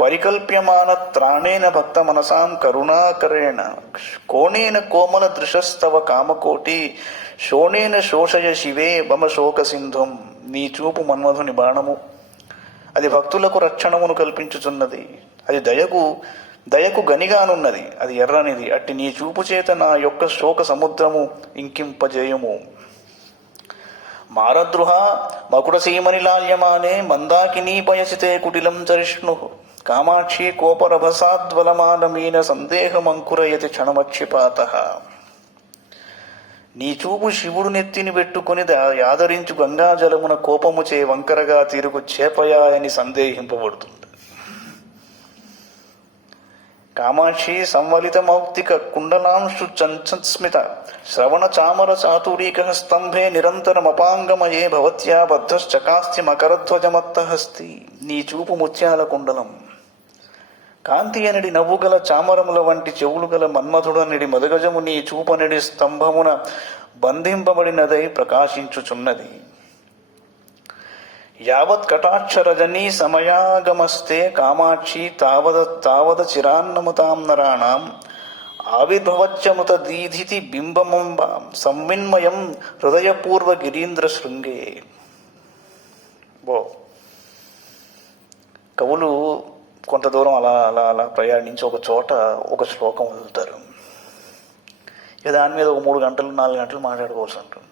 పరికల్ప్యమాన త్రాణేన భక్త మనసాం కరుణాకరేణ కోణేన కోమల దృశస్తవ కామకోటి శోణేన శోషయ శివే బమ శోక సింధుం. నీ చూపు మన్మధుని బాణము, అది భక్తులకు రక్షణమును కల్పించుచున్నది. అది దయకు గనిగానున్నది, అది ఎర్రనిది. అట్టి నీ చూపు చేత నా యొక్క శోక సముద్రము ఇంకింపజేయము. మారద్రుహ మకుడసీమనిలాల్యమానే మందాకినీ పయసితే కుటిలం చరిష్ణు. కామాక్షి కోపరభసాద్వలమానమీన సందేహమంకురయతి క్షణమక్షిపాతః. నీ చూపు శివుడు నెత్తిని పెట్టుకుని యాదరించు గంగాజలమున కోపముచే వంకరగా తిరుగు చేపయాయని సందేహింపబడుతుంది. కామాక్షి సంవలిత మౌక్తిక కుండలాంశు చంచస్మిత శ్రవణ చామర చాతురీక స్తంభే నిరంతరమపాంగమయే భవత్యా బద్ధశ్చకాస్తి మకరధ్వజమత్తహస్తి. నీ చూపు ముత్యాల కుండలం, కాంతి అనడి నవ్వుగల చామరముల వంటి చెవులు గల మన్మధుడనడి మదగజము నీ చూపనడి స్తంభమున బంధింపబడినదై ప్రకాశించుచున్నది. యావత్ కటాక్ష రజనీ సమయాగమస్తే కామాక్షి తావద చిరాన్నమతాం నరాణాం ఆవిర్భవచ్చముత దీధితి బింబమంబ సంవిన్మయం హృదయపూర్వ గిరీంద్ర శృంగే. కవులు కొంత దూరం అలా అలా అలా ప్రయాణించి ఒక చోట ఒక శ్లోకం వదులుతారు. ఇక దాని మీద ఒక 3 గంటలు 4 గంటలు మాట్లాడుకోవాల్సి ఉంటుంది.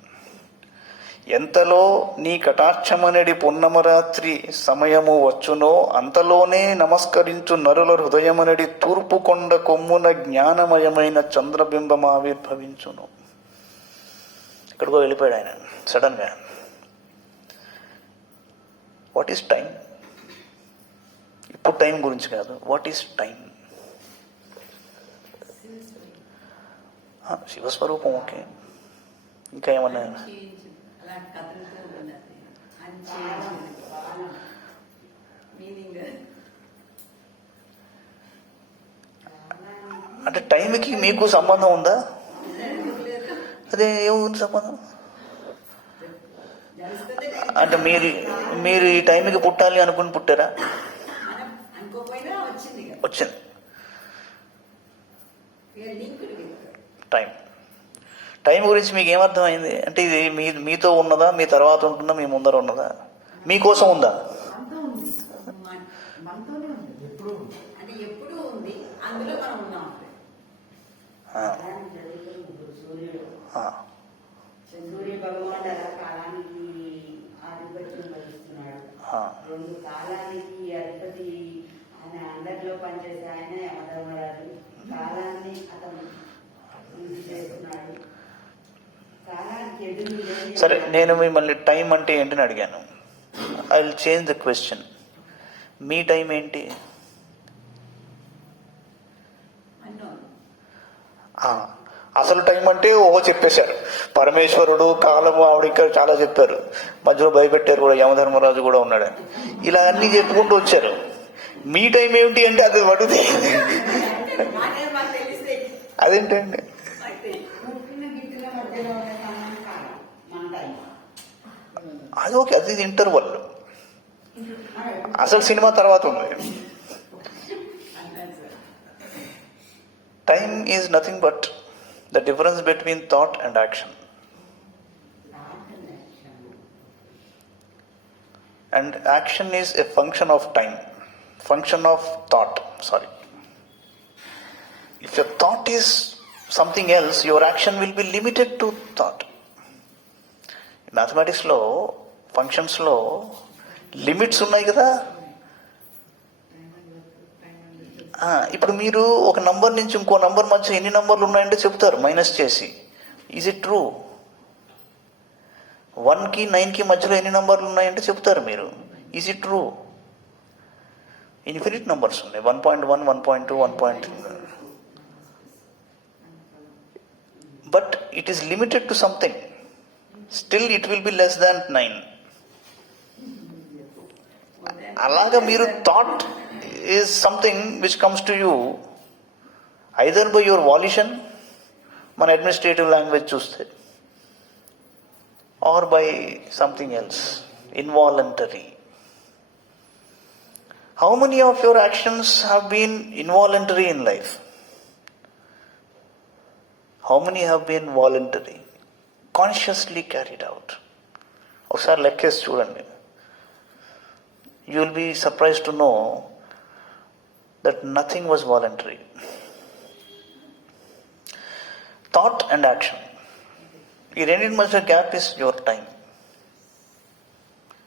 ఎంతలో నీ కటాక్షమనడి పున్నమరాత్రి సమయము వచ్చునో అంతలోనే నమస్కరించు నరుల హృదయమనడి తూర్పు కొండ కొమ్మున జ్ఞానమయమైన చంద్రబింబం ఆవిర్భవించును. ఎక్కడికో వెళ్ళిపోయాడు ఆయన సడన్గా. What is time? ఇప్పుడు టైం గురించి కాదు, వాట్ ఈస్ టైం? శివస్వరూపం ఓకే, ఇంకా ఏమన్నా? అలాంటి కథలతో ఉన్నది మీనింగ్. అంటే టైంకి మీకు సంబంధం ఉందా? అదే ఏముంది సంబంధం? అంటే మీరు ఈ టైంకి పుట్టాలి అనుకుని పుట్టారా? మనం అనుకోపోయినా వచ్చింది కదా. వచ్చింది టైం టైం గురించి మీకు ఏమర్థమైంది? అంటే ఇది మీతో ఉన్నదా, మీ తర్వాత ఉంటుందా, మీ ముందర ఉన్నదా, మీకోసం ఉందా? మనతో ఉంది, మనతోనే ఉంది, అంటే ఎప్పుడూ ఉంది, అందులో మనం ఉన్నాం. సూర్య భగవానుడు అలా కాలానికి ఆధిపత్యం వహిస్తున్నాడు. 2 కాలానికి అధిపతి ఆయన అందరిలో పనిచేసే ఆయన యమధర్మరాజు. కాలాన్ని అతను ఇది చేస్తున్నాడు. కాలానికి ఎదురు సరే, నేను మిమ్మల్ని టైం అంటే ఏంటని అడిగాను. I will change the question. Me time ఏంటి? అసలు టైం అంటే చెప్పేశారు పరమేశ్వరుడు, కాలము, ఆవిడ ఇంకా చాలా చెప్పారు. మధ్యలో భయపెట్టారు కూడా, యమధర్మరాజు కూడా ఉన్నాడు. ఇలా అన్ని చెప్పుకుంటూ వచ్చారు. మీ టైం ఏమిటి అంటే అది అడిగితే అదేంటండి? అది ఓకే, అది ఇంటర్వల్. అసలు సినిమా తర్వాత ఉంది. Time is nothing but the difference between thought and action. And action is a function of time, function of thought, sorry. If your thought is something else, your action will be limited to thought. Mathematics లో functions లో limits ఉన్నాయి కదా. ఇప్పుడు మీరు ఒక number నుంచి ఇంకో number మధ్య ఎన్ని నంబర్లు ఉన్నాయంటే చెప్తారు మైనస్ చేసి. Is it true? 1కి 9కి మధ్యలో ఎన్ని నంబర్లు ఉన్నాయంటే చెప్తారు మీరు. Is it true? Infinite numbers ఉన్నాయి, 1.1, 1.2, 1.3. But it is limited to something. Still it will be less than 9. అలాగా మీరు thought is something which comes to you either by your valuation, మన అడ్మినిస్ట్రేటివ్ లాంగ్వేజ్ చూస్తే, or by something else, involuntary. How many of your actions have been involuntary in life? How many have been voluntary, consciously carried out? ఒకసారి లెక్కేసి చూడండి. You will be surprised to know that nothing was voluntary. Thought and action, ఈ రెండింటి మధ్య gap is your time.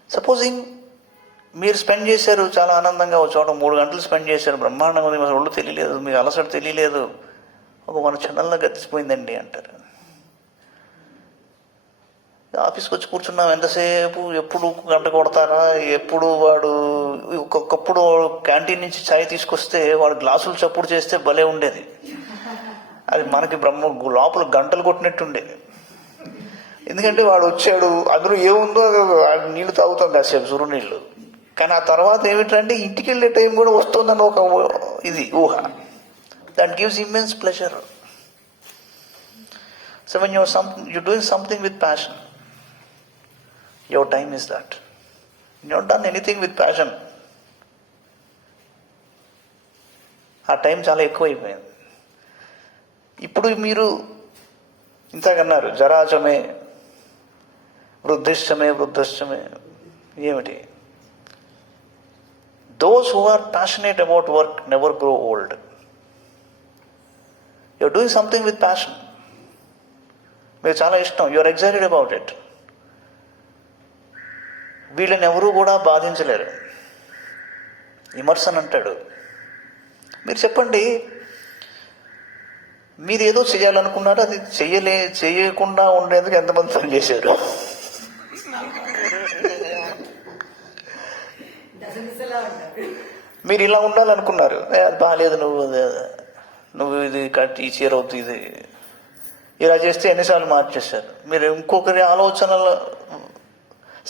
Supposing మీరు spend చేశారు చాలా ఆనందంగా, ఒక చోట 3 గంటలు స్పెండ్ చేశారు, బ్రహ్మాండంగా ఉంది, ఒళ్ళు తెలియలేదు, మీకు అలసట తెలియలేదు, ఒక 1 క్షణంలో గతిసిపోయిందండి అంటారు. ఆఫీస్కి వచ్చి కూర్చున్నాం, ఎంతసేపు, ఎప్పుడు గంట కొడతారా, ఎప్పుడు వాడు ఒక్కొక్కప్పుడు క్యాంటీన్ నుంచి ఛాయ్ తీసుకొస్తే వాడు గ్లాసులు చప్పుడు చేస్తే భలే ఉండేది. అది మనకి లోపల గంటలు కొట్టినట్టు ఉండేది. ఎందుకంటే వాడు వచ్చాడు, అందులో ఏముందో నీళ్లు తాగుతాం కాసేపు, సురు నీళ్ళు. కానీ ఆ తర్వాత ఏమిటంటే ఇంటికి వెళ్ళే టైం కూడా వస్తుందని ఒక ఇది ఊహ. That gives immense pleasure. So when you're doing something with passion, your time is that. You've not done anything with passion, ఆ టైం చాలా ఎక్కువైపోయింది. ఇప్పుడు మీరు ఇంతకన్నారు జరాజమే వృద్ధిష్టమే వృద్ధష్టమే. ఏమిటి? Those who are passionate about work never grow old. You're doing something with passion. మీకు చాలా ఇష్టం, you're excited about it. వీళ్ళని ఎవరూ కూడా బాధించలేరు. ఇమర్సన్ అంటాడు, మీరు చెప్పండి, మీరు ఏదో చేయాలనుకున్నారు, అది చేయకుండా ఉండేందుకు ఎంతమంది పని చేశారు? దశదిశలా ఉంటారు. మీరు ఇలా ఉండాలనుకున్నారు, అది బాగాలేదు, నువ్వు ఇది కట్ ఈ చీర అవుతుంది, ఇది ఇలా చేస్తే ఎన్నిసార్లు మార్చేశారు. మీరు ఇంకొకరి ఆలోచనల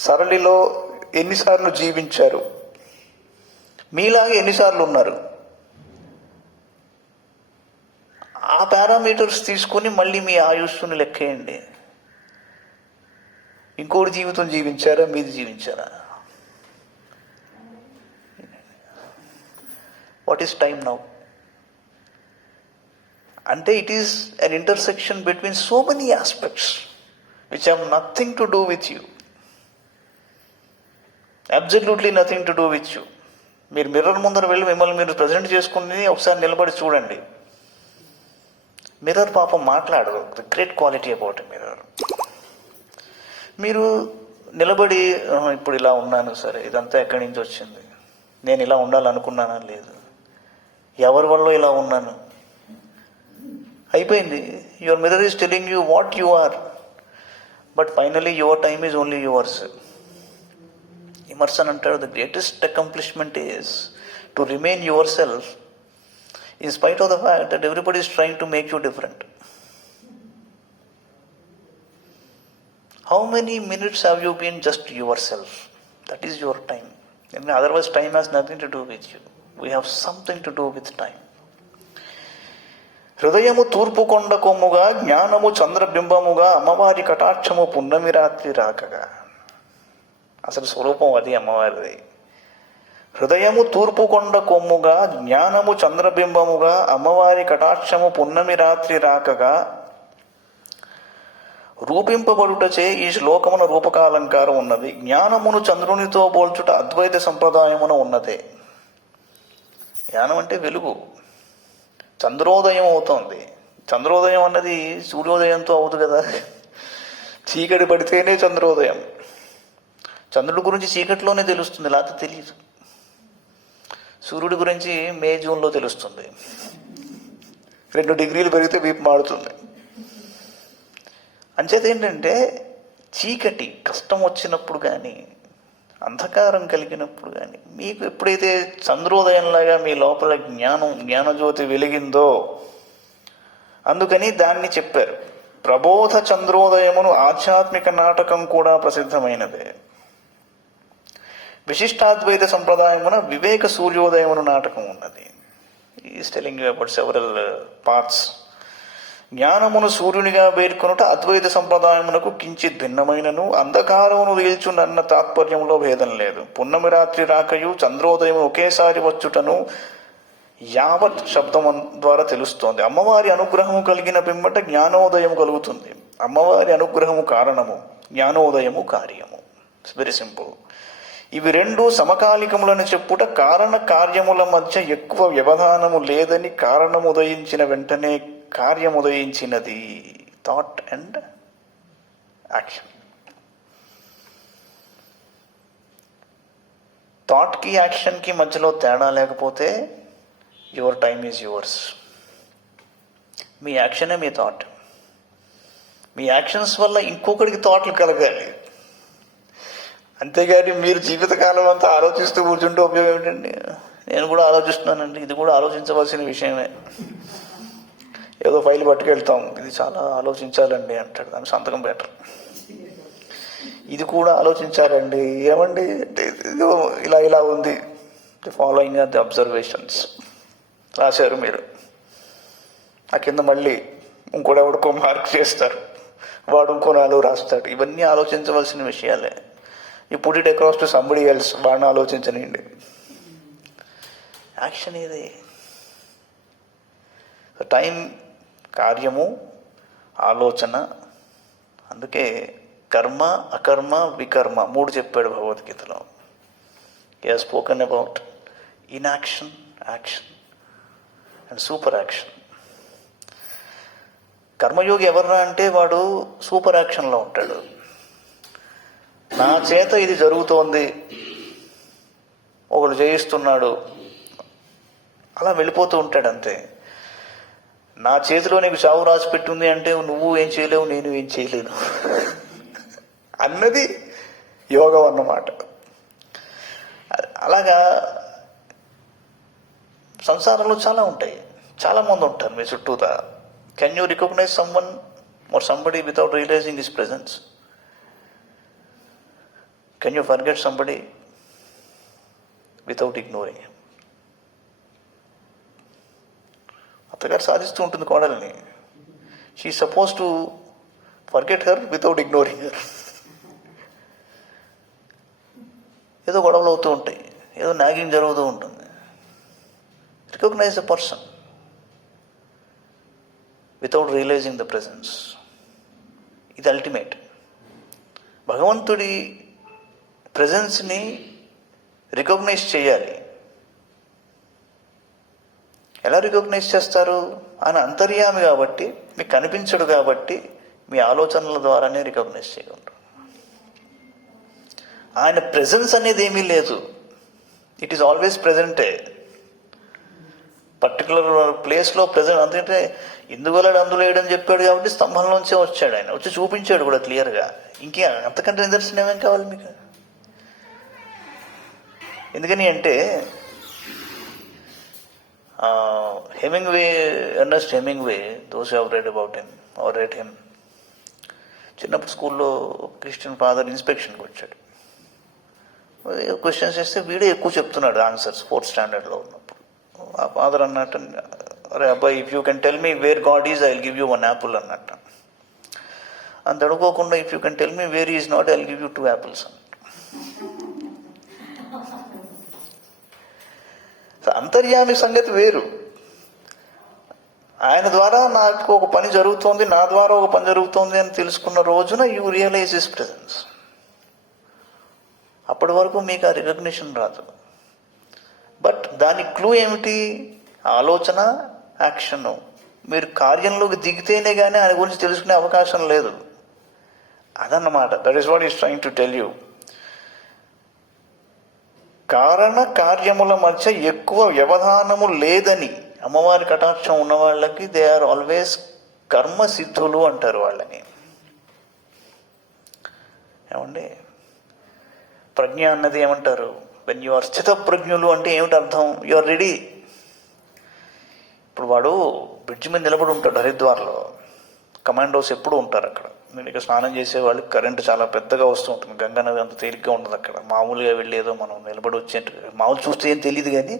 సరళిలో ఎన్నిసార్లు జీవించారు, మీలాగే ఎన్నిసార్లు ఉన్నారు, ఆ పారామీటర్స్ తీసుకొని మళ్ళీ మీ ఆయుష్ని లెక్కేయండి. ఇంకోటి జీవితం జీవించారా, మీది జీవించారా? What is time now? అంటే it is an intersection between so many aspects which have nothing to do with you, absolutely nothing to do with you. మీరు మిర్రర్ ముందర వెళ్ళి మిమ్మల్ని మీరు ప్రజెంట్ చేసుకుని ఒకసారి నిలబడి చూడండి. మిర్రర్ పాపం మాట్లాడదు. The great quality about mirror. మీరు నిలబడి ఇప్పుడు ఇలా ఉన్నాను, సరే ఇదంతా ఎక్కడి నుంచి వచ్చింది, నేను ఇలా ఉండాలనుకున్నానా, లేదు, ఎవరి వల్ల ఇలా ఉన్నాను, అయిపోయింది. Your mirror is telling you what you are, but finally your time is only yours. Emerson అంటాడు, the greatest accomplishment is to remain yourself in spite of the fact that everybody is trying to make you different. How many minutes have you been just yourself? That is your time. And otherwise time has nothing to do with you. We have something to do with time. హృదయము తూర్పు కొండ కొమ్ముగా, జ్ఞానము చంద్రబింబముగా, అమ్మవారి కటాక్షము పున్నమి రాత్రి రాకగా. అసలు స్వరూపం అది అమ్మవారిది. హృదయము తూర్పు కొండ కొమ్ముగా, జ్ఞానము చంద్రబింబముగా, అమ్మవారి కటాక్షము పున్నమి రాత్రి రాకగా, రూపింపబడుటచే ఈ శ్లోకమున రూపకాలంకారం ఉన్నది. జ్ఞానమును చంద్రునితో పోల్చుట అద్వైత సంప్రదాయమున ఉన్నదే. జ్ఞానం అంటే వెలుగు. చంద్రోదయం అవుతోంది. చంద్రోదయం అన్నది సూర్యోదయంతో అవుతుంది కదా. చీకటి పడితేనే చంద్రోదయం. చంద్రుడి గురించి చీకటిలోనే తెలుస్తుంది, లేకపోతే తెలియదు. సూర్యుడి గురించి మే జూన్లో తెలుస్తుంది. 2 డిగ్రీలు పెరిగితే వీపు మారుతుంది. అంచేత ఏంటంటే చీకటి కష్టం వచ్చినప్పుడు కానీ, అంధకారం కలిగినప్పుడు కానీ, మీకు ఎప్పుడైతే చంద్రోదయంలాగా మీ లోపల జ్ఞానజ్యోతి వెలిగిందో, అందుకని దాన్ని చెప్పారు. ప్రబోధ చంద్రోదయమును ఆధ్యాత్మిక నాటకం కూడా ప్రసిద్ధమైనదే. విశిష్టాద్వైత సంప్రదాయమున వివేక సూర్యోదయమును నాటకం ఉన్నది. Is telling you about several parts. జ్ఞానమును సూర్యునిగా పేర్కొనుట అద్వైత సంప్రదాయమునకు కించిత్ భిన్నమైనను, అంధకారమును వీల్చునన్న తాత్పర్యంలో భేదం లేదు. పున్నమి రాత్రి రాకయు చంద్రోదయము ఒకేసారి వచ్చుటను యావత్ శబ్దం ద్వారా తెలుస్తోంది. అమ్మవారి అనుగ్రహము కలిగిన పిమ్మట జ్ఞానోదయము కలుగుతుంది. అమ్మవారి అనుగ్రహము కారణము, జ్ఞానోదయము కార్యము. It's very simple. ఇవి 2 సమకాలికములను చెప్పుట కారణ కార్యముల మధ్య ఎక్కువ వ్యవధానము లేదని, కారణము ఉదయించిన వెంటనే కార్యముదయించినది. Thought and action. థాట్కి యాక్షన్కి మధ్యలో తేడా లేకపోతే యువర్ టైమ్ ఈజ్ యువర్స్. మీ యాక్షనే మీ థాట్. మీ యాక్షన్స్ వల్ల ఇంకొకరికి థాట్లు కలగాలి. అంతేగాని మీరు జీవితకాలం అంతా ఆలోచిస్తూ కూర్చుంటే ఉపయోగం ఏమిటండి? నేను కూడా ఆలోచిస్తున్నానండి, ఇది కూడా ఆలోచించవలసిన విషయమే. ఏదో ఫైల్ పట్టుకెళ్తాం, ఇది చాలా ఆలోచించాలండి అంటాడు, దాని సంతకం బెటర్. ఇది కూడా ఆలోచించాలండి, ఏమండి ఇలా ఇలా ఉంది, the following are the observations రాశారు మీరు. ఆ కింద మళ్ళీ ఇంకోడెవడికో మార్క్ చేస్తారు, వాడు ఇంకో 4 రాస్తాడు. ఇవన్నీ ఆలోచించవలసిన విషయాలే. You put it across to somebody else, వాడిని ఆలోచించనండి. యాక్షన్ ఇది. టైం కార్యము, ఆలోచన. అందుకే కర్మ, అకర్మ, వికర్మ 3 చెప్పాడు భగవద్గీతలో. He has spoken about inaction, action and super action. కర్మయోగి ఎవర్రా అంటే వాడు సూపర్ యాక్షన్లో ఉంటాడు. నా చేత ఇది జరుగుతోంది, ఒకడు జయిస్తున్నాడు, అలా వెళ్ళిపోతూ ఉంటాడు అంతే. నా చేతిలో నీకు చావు రాసి పెట్టుంది అంటే నువ్వు ఏం చేయలేవు, నేను ఏం చేయలేను అన్నది యోగం అన్నమాట. అలాగా సంసారంలో చాలా ఉంటాయి, చాలా మంది ఉంటారు మీ చుట్టూతా. Can you recognise someone or somebody without realising his presence? Can you forget somebody without ignoring him? అత్తగారు సాధిస్తూ ఉంటుంది కోడల్ని. She suppose to forget her without ignoring her. ఏదో గొడవలు అవుతూ ఉంటాయి, ఏదో నాగింగ్ జరుగుతూ ఉంటుంది. Recognise the person without realising the presence. ఇది అల్టిమేట్. భగవంతుడి ప్రెజెన్స్ని రికగ్నైజ్ చేయాలి. ఎలా రికగ్నైజ్ చేస్తారు? ఆయన అంతర్యామి కాబట్టి, మీకు కనిపించడు కాబట్టి మీ ఆలోచనల ద్వారానే రికగ్నైజ్ చేయగలరు. ఆయన ప్రెజెన్స్ అనేది ఏమీ లేదు, ఇట్ ఈస్ ఆల్వేస్ ప్రెజెంటే. పర్టికులర్ ప్లేస్లో ప్రెజెంట్. అందుకంటే ఇందువల్ల అందులో వేయడం చెప్పాడు కాబట్టి స్తంభంలోంచే వచ్చాడు ఆయన, వచ్చి చూపించాడు కూడా క్లియర్గా. ఇంకే అంతకంటే నిదర్శనం ఏమేం కావాలి మీకు? ఎందుకని అంటే Hemingway, Ernest Hemingway, those who have read about him or read him, చిన్నప్పుడు స్కూల్లో క్రిస్టియన్ ఫాదర్ ఇన్స్పెక్షన్కి వచ్చాడు. క్వశ్చన్స్ చేస్తే వీడే ఎక్కువ చెప్తున్నాడు ఆన్సర్స్, 4th స్టాండర్డ్లో ఉన్నప్పుడు. ఆ ఫాదర్ అన్నట్టు, అరే అబ్బాయి, if you can tell me where God is I will give you 1 apple అన్నట్టు. అంత అడుకోకుండా if you can tell me where is not I will give you 2 apples అన్నట్టు. అంతర్యామి సంగతి వేరు. ఆయన ద్వారా నాకు ఒక పని జరుగుతోంది, నా ద్వారా ఒక పని జరుగుతోంది అని తెలుసుకున్న రోజున యూ రియలైజ్ హిస్ ప్రెజెన్స్. అప్పటి వరకు మీకు ఆ రికగ్నిషన్ రాదు. బట్ దాని క్లూ ఏమిటి? ఆలోచన, యాక్షన్. మీరు కార్యంలోకి దిగితేనే కానీ ఆయన గురించి తెలుసుకునే అవకాశం లేదు. అదన్నమాట. That is what is trying to tell you. కారణ కార్యముల మధ్య ఎక్కువ వ్యవధానము లేదని అమ్మవారి కటాక్షం ఉన్న వాళ్ళకి దే ఆర్ ఆల్వేస్ కర్మ సిద్ధులు అంటారు వాళ్ళని. ఏమండి, ప్రజ్ఞ అన్నది ఏమంటారు? వెన్ యు ఆర్ స్థిత ప్రజ్ఞులు అంటే ఏమిటి అర్థం? You are ready. ఇప్పుడు వాడు బ్రిడ్జ్ మీద నిలబడి ఉంటాడు హరిద్వార్లో, కమాండోస్ ఎప్పుడు ఉంటారు అక్కడ. నేను ఇక స్నానం చేసే వాళ్ళకి కరెంటు చాలా పెద్దగా వస్తూ ఉంటుంది, గంగా నది అంత తేలిగ్గా ఉండదు అక్కడ. మామూలుగా వెళ్ళేదో మనం నిలబడి వచ్చేట్టు, మామూలు చూస్తే ఏం తెలియదు కానీ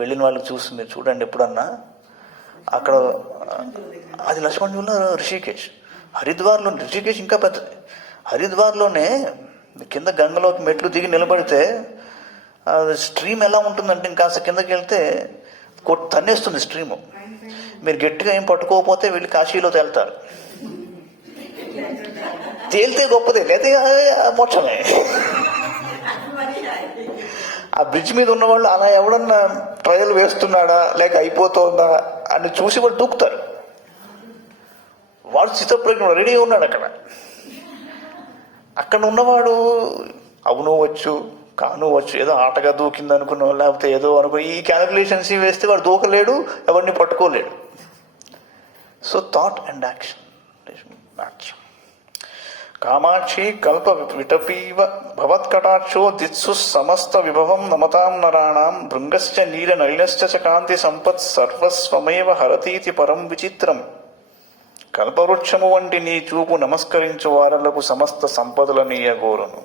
వెళ్ళిన వాళ్ళకి చూసి మీరు చూడండి ఎప్పుడన్నా. అక్కడ అది లక్ష్మణ్ జూలో రిషికేష్. హరిద్వార్లో రిషికేష్ ఇంకా పెద్దది. హరిద్వార్లోనే కింద గంగలోకి మెట్లు దిగి నిలబడితే స్ట్రీమ్ ఎలా ఉంటుందంటే ఇంకాస్త కిందకి వెళ్తే తన్నేస్తుంది స్ట్రీము. మీరు గట్టిగా ఏం పట్టుకోకపోతే వెళ్ళి కాశీలో తేలుతారు. తేలితే గొప్పదే, లేదా మోక్షమే. ఆ బ్రిడ్జ్ మీద ఉన్నవాళ్ళు అలా ఎవడన్నా ట్రయల్ వేస్తున్నాడా లేక అయిపోతుందా అని చూసి వాళ్ళు దూకుతారు. వాడు స్థితప్రజ్ఞుడు రెడీగా ఉన్నాడు అక్కడ. అక్కడ ఉన్నవాడు అవును వచ్చు కాను వచ్చు, ఏదో ఆటగా దూకింది అనుకున్నాం, లేకపోతే ఏదో అనుకో, ఈ క్యాలిక్యులేషన్స్ వేస్తే వాడు దూకలేడు, ఎవరిని పట్టుకోలేడు. So thought and action. Kamakshi కల్ప విటపీవ భవత్కటాక్షో దిత్సు సమస్త విభవం నమతాం నరాణాం భృంగశ్చ నీల నళినశ్చ కాంతి సంపత్ సర్వస్వమేవ హరతీతి పరం విచిత్రం. కల్పవృక్షము వంటి నీ చూపు నమస్కరించు వారలకు సమస్త సంపదల నీయగోరును.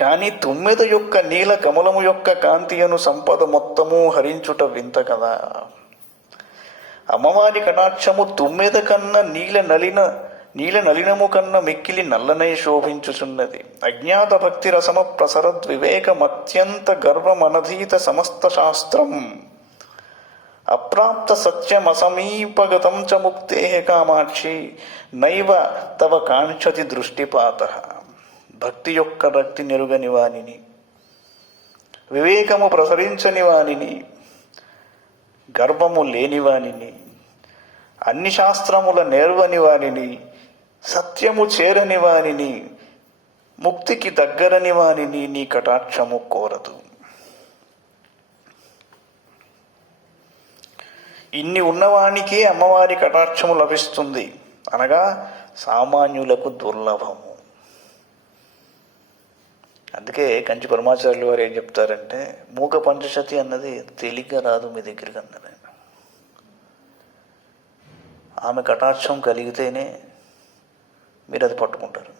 కానీ తుమ్మెద యొక్క నీల కమలము యొక్క కాంతియను సంపద మొత్తము హరించుట వింత కదా. అమ్మవారి కటాక్షము తుమ్మెద కన్నా నీల నలినము కన్న మిక్కిలి నల్లనై శోభించుచున్నది. అజ్ఞాత భక్తి రసమ ప్రసరద్ వివేకమత్యంత గర్వమనధీత సమస్త శాస్త్రం. అప్రాప్త సత్యమసమీపగతం చ ముక్తే కామాక్షి నైవ తవ కాంక్షతి దృష్టిపాత. భక్తి యొక్క రక్తి నెరుగని వానిని, వివేకము ప్రసరించని వానిని, గర్వము లేని వానిని, అన్ని శాస్త్రముల నేర్వని వానిని, సత్యము చేరని వానిని, ముక్తికి దగ్గరని వానిని నీ కటాక్షము కోరదు. ఇన్ని ఉన్నవానికి అమ్మవారి కటాక్షము లభిస్తుంది అనగా సామాన్యులకు దుర్లభము. అందుకే కంచి పరమాచార్యులు వారు ఏం చెప్తారంటే, మూక పంచశతి అన్నది తేలిగ్గా రాదు మీ దగ్గరికి అన్నది. ఆమె కటాక్షం కలిగితేనే మీరు అది పట్టుకుంటారు.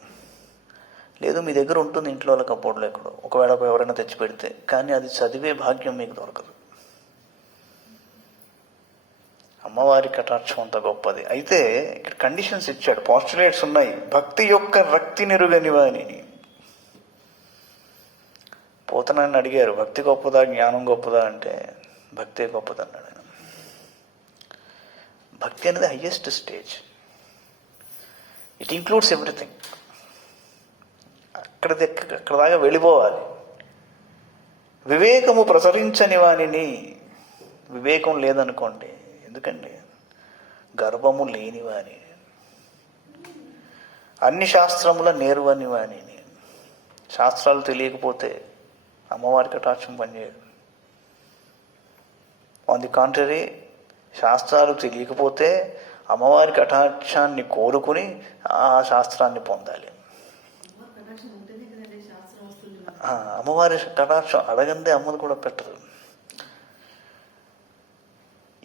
లేదు మీ దగ్గర ఉంటుంది ఇంట్లో వాళ్ళ కబోర్డ్లో ఎక్కడో, ఒకవేళ ఎవరైనా తెచ్చి పెడితే, కానీ అది చదివే భాగ్యం మీకు దొరకదు. అమ్మవారి కటాక్షం అంత గొప్పది. అయితే ఇక్కడ కండిషన్స్ ఇచ్చాడు, పాస్టులేట్స్ ఉన్నాయి. భక్తి యొక్క రక్తి నెరుగని వానిని. పోతనని అడిగారు, భక్తి గొప్పదా జ్ఞానం గొప్పదా అంటే భక్తే గొప్పదన్నాడు ఆయన. భక్తి అనేది highest stage. It includes everything. అక్కడ దాకా వెళ్ళిపోవాలి. వివేకము ప్రసరించని వానిని, వివేకం లేదనుకోండి, ఎందుకండి, గర్భము లేని వాని, అన్ని శాస్త్రముల నేర్వని వానిని. శాస్త్రాలు తెలియకపోతే అమ్మవారి కటాక్షం పనిచేయదు. ఆన్ ది కాంట్రరీ, శాస్త్రాలు తెలియకపోతే అమ్మవారి కటాక్షాన్ని కోరుకుని ఆ శాస్త్రాన్ని పొందాలి. అమ్మవారి కటాక్షం అడగందే అమ్మది కూడా పెట్టదు.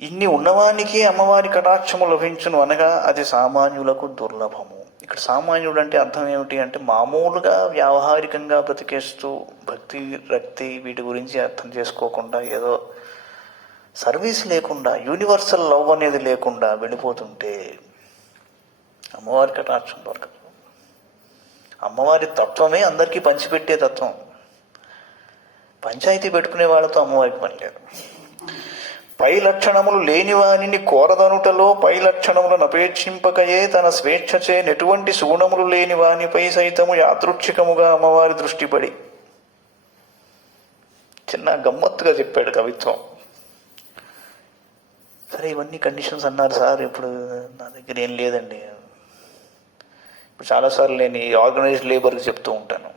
ఇన్ని ఉన్నవానికి అమ్మవారి కటాక్షము లభించును అనగా అది సామాన్యులకు దుర్లభము. ఇక్కడ సామాన్యుడు అంటే అర్థం ఏమిటి అంటే, మామూలుగా వ్యావహారికంగా బ్రతికేస్తూ భక్తి రక్తి వీటి గురించి అర్థం చేసుకోకుండా, ఏదో సర్వీస్ లేకుండా, యూనివర్సల్ లవ్ అనేది లేకుండా వెళ్ళిపోతుంటే అమ్మవారి కటాక్షం దొరకదు. అమ్మవారి తత్వమే అందరికీ పంచిపెట్టే తత్వం. పంచాయతీ పెట్టుకునే వాళ్ళతో అమ్మవారికి పని లేదు. పై లక్షణములు లేని వానిని కోరదనుటలో పై లక్షణములను అపేక్షింపకయే తన స్వేచ్ఛచే ఎటువంటి సుగుణములు లేని వానిపై సైతము యాదృచ్ఛికముగా అమ్మవారి దృష్టిపడి. చిన్న గమ్మత్తుగా చెప్పాడు కవిత్వం. సరే, ఇవన్నీ కండిషన్స్ అన్నారు సార్, ఇప్పుడు నా దగ్గర ఏం లేదండి. ఇప్పుడు చాలాసార్లు నేను ఈ ఆర్గనైజ్డ్ లేబర్కి చెప్తూ ఉంటాను,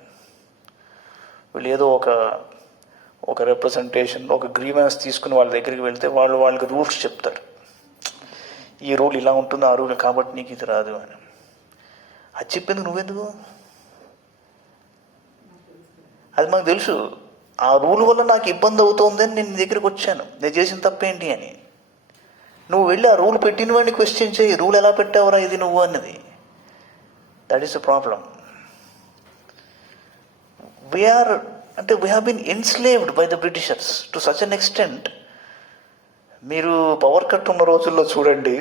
వీళ్ళు ఏదో ఒక రిప్రజెంటేషన్, ఒక గ్రీవెన్స్ తీసుకుని వాళ్ళ దగ్గరికి వెళ్తే వాళ్ళకి రూల్స్ చెప్తారు. ఈ రూల్ ఇలా ఉంటుంది, ఆ రూల్ కాబట్టి నీకు ఇది రాదు అని. అది చెప్పింది నువ్వెందుకు? అది మాకు తెలుసు. ఆ రూల్ వల్ల నాకు ఇబ్బంది అవుతుందని నేను నీ దగ్గరికి వచ్చాను, నేను చేసిన తప్పేంటి అని. నువ్వు వెళ్ళి ఆ రూల్ పెట్టిన వాడిని క్వశ్చన్ చేయి, రూల్ ఎలా పెట్టావురా ఇది నువ్వు అన్నది. That is the problem. We have been enslaved by the Britishers to such an extent. మీరు పవర్ కట్ ఉన్న రోజుల్లో చూడండి,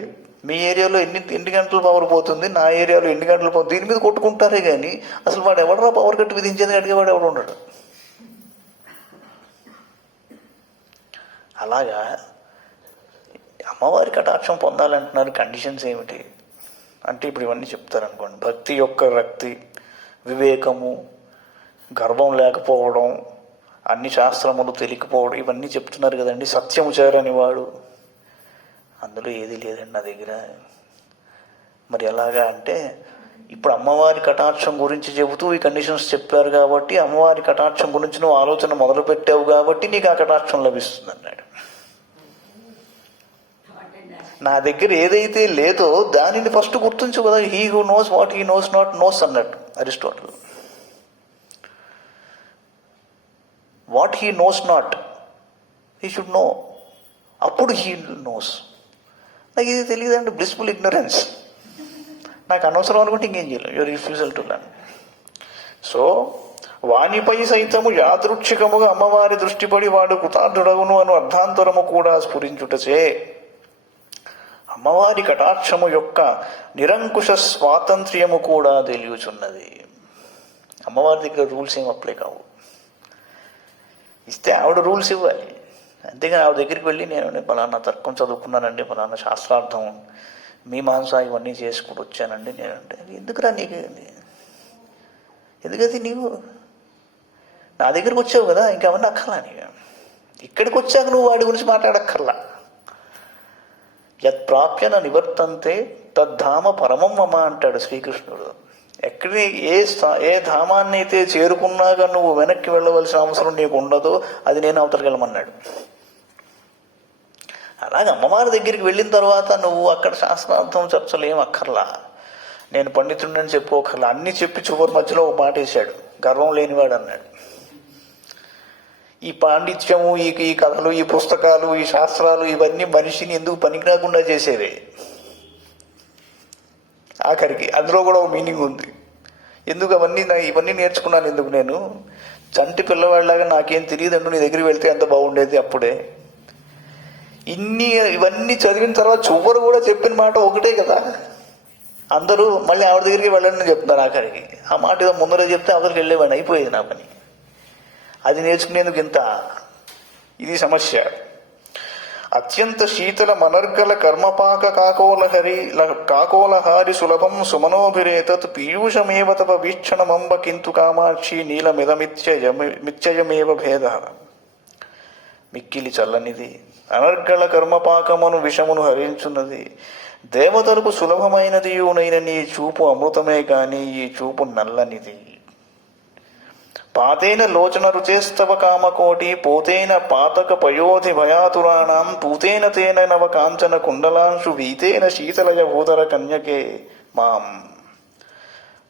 మీ ఏరియాలో ఎన్ని గంటలు పవర్ పోతుంది, నా ఏరియాలో ఎన్ని గంటలు పోతుంది, దీని మీద కొట్టుకుంటారే కానీ అసలు వాడు ఎవడరా పవర్ కట్ విధించేది అడిగేవాడు ఎవడు ఉండడు. అలాగా అమ్మవారి కటాక్షం పొందాలంటున్నారు. కండిషన్స్ ఏమిటి అంటే, ఇప్పుడు ఇవన్నీ చెప్తారనుకోండి, భక్తి యొక్క రక్తి, వివేకము, గర్వం లేకపోవడం, అన్ని శాస్త్రములు తెలియకపోవడం, ఇవన్నీ చెప్తున్నారు కదండి. సత్యము చేరని వాడు, అందులో ఏది లేదండి నా దగ్గర. మరి ఎలాగా అంటే, ఇప్పుడు అమ్మవారి కటాక్షం గురించి చెబుతూ ఈ కండిషన్స్ చెప్పారు కాబట్టి, అమ్మవారి కటాక్షం గురించి నువ్వు ఆలోచన మొదలు పెట్టావు కాబట్టి నీకు ఆ కటాక్షం లభిస్తుంది అన్నాడు. నా దగ్గర ఏదైతే లేదో దానిని ఫస్ట్ గుర్తించు కదా. He who knows what he knows not knows అన్నట్టు Aristotle. What he knows not he should know, అప్పుడు హీ నోస్. నాకు ఇది తెలియదండి, బ్లిస్ఫుల్ ఇగ్నరెన్స్. నాకు అనవసరం అనుకుంటే ఇంకేం చేయలేం. Your refusal to learn. So వానిపై సైతము యాదృచ్ఛికముగా అమ్మవారి దృష్టిపడి వాడు కృతార్థుడగును అను అర్ధాంతరము కూడా స్ఫురించుటచే అమ్మవారి కటాక్షము యొక్క నిరంకుశ స్వాతంత్ర్యము కూడా తెలియచున్నది. అమ్మవారి దగ్గర రూల్స్ ఏం అప్లై కావు. ఇస్తే ఆవిడ రూల్స్ ఇవ్వాలి, అంతేగాని ఆవిడ దగ్గరికి వెళ్ళి నేను ఫలానా తర్కం చదువుకున్నానండి, ఫలానా శాస్త్రార్థం మీమాంస ఇవన్నీ చేసుకుంటూ వచ్చానండి నేనంటే, ఎందుకురా నీకు, ఎందుకది నీవు నా దగ్గరికి వచ్చావు కదా, ఇంకెవరిని అక్కర్లా నీకు. ఇక్కడికి వచ్చాక నువ్వు వాడి గురించి మాట్లాడక్కర్లా. యత్ప్రాప్యన నివర్తంతే తద్ధామ పరమం మమ అంటాడు శ్రీకృష్ణుడు. ఎక్కడి ఏ ధామాన్ని అయితే చేరుకున్నాక నువ్వు వెనక్కి వెళ్ళవలసిన అవసరం నీకు ఉండదో అది నేను అవతలకి వెళ్ళమన్నాడు. అలాగే అమ్మవారి దగ్గరికి వెళ్ళిన తర్వాత నువ్వు అక్కడ శాస్త్రార్థం చర్చలు ఏం అక్కర్లా, నేను పండితుడిని చెప్పుకోకర్లా, అన్నీ చెప్పి చివరి మధ్యలో ఒక మాట వేశాడు, గర్వం లేనివాడు అన్నాడు. ఈ పాండిత్యము, ఈ కథలు, ఈ పుస్తకాలు, ఈ శాస్త్రాలు ఇవన్నీ మనిషిని ఎందుకు పనికిరాకుండా చేసేవే. ఆఖరికి అందులో కూడా ఒక మీనింగ్ ఉంది. ఎందుకు ఇవన్నీ నేర్చుకున్నాను ఎందుకు నేను, చంటి పిల్లవాడిలాగా నాకేం తెలియదంటూ నీ దగ్గరికి వెళ్తే ఎంత బాగుండేది అప్పుడే. ఇవన్నీ చదివిన తర్వాత చివరు కూడా చెప్పిన మాట ఒకటే కదా. అందరూ మళ్ళీ ఆవిడ దగ్గరికి వెళ్ళండి అని చెప్తున్నారు ఆఖరికి. ఆ మాట ఏదో ముందరే చెప్తే అవతలికి వెళ్ళేవాడిని, అయిపోయేది నా పని. అది నేర్చుకునేందుకు ఇది సమస్య. అత్యంత శీతల మనర్గల కర్మపాక కాకోలహారి సులభం సుమనోభిరేతత్ పీయూషమేవ తవ వీక్షణమంబ కింతు కామాక్షి నీలమిదమిత్యయమేవ భేద. మిక్కిలి చల్లనిది, అనర్గళ కర్మపాకమును విషమును హరించున్నది, దేవతలకు సులభమైనదియునైన నీ చూపు అమృతమే కాని ఈ చూపు నల్లనిది. పాతేన లోచన రుచేస్తవ కామకోటి పోతేన పాతక పయోధి భయాతురాణం పూతేన తేన నవ కాంచన కుండలాంశు వీతేన శీతలయ భూధర కన్యకే మాం.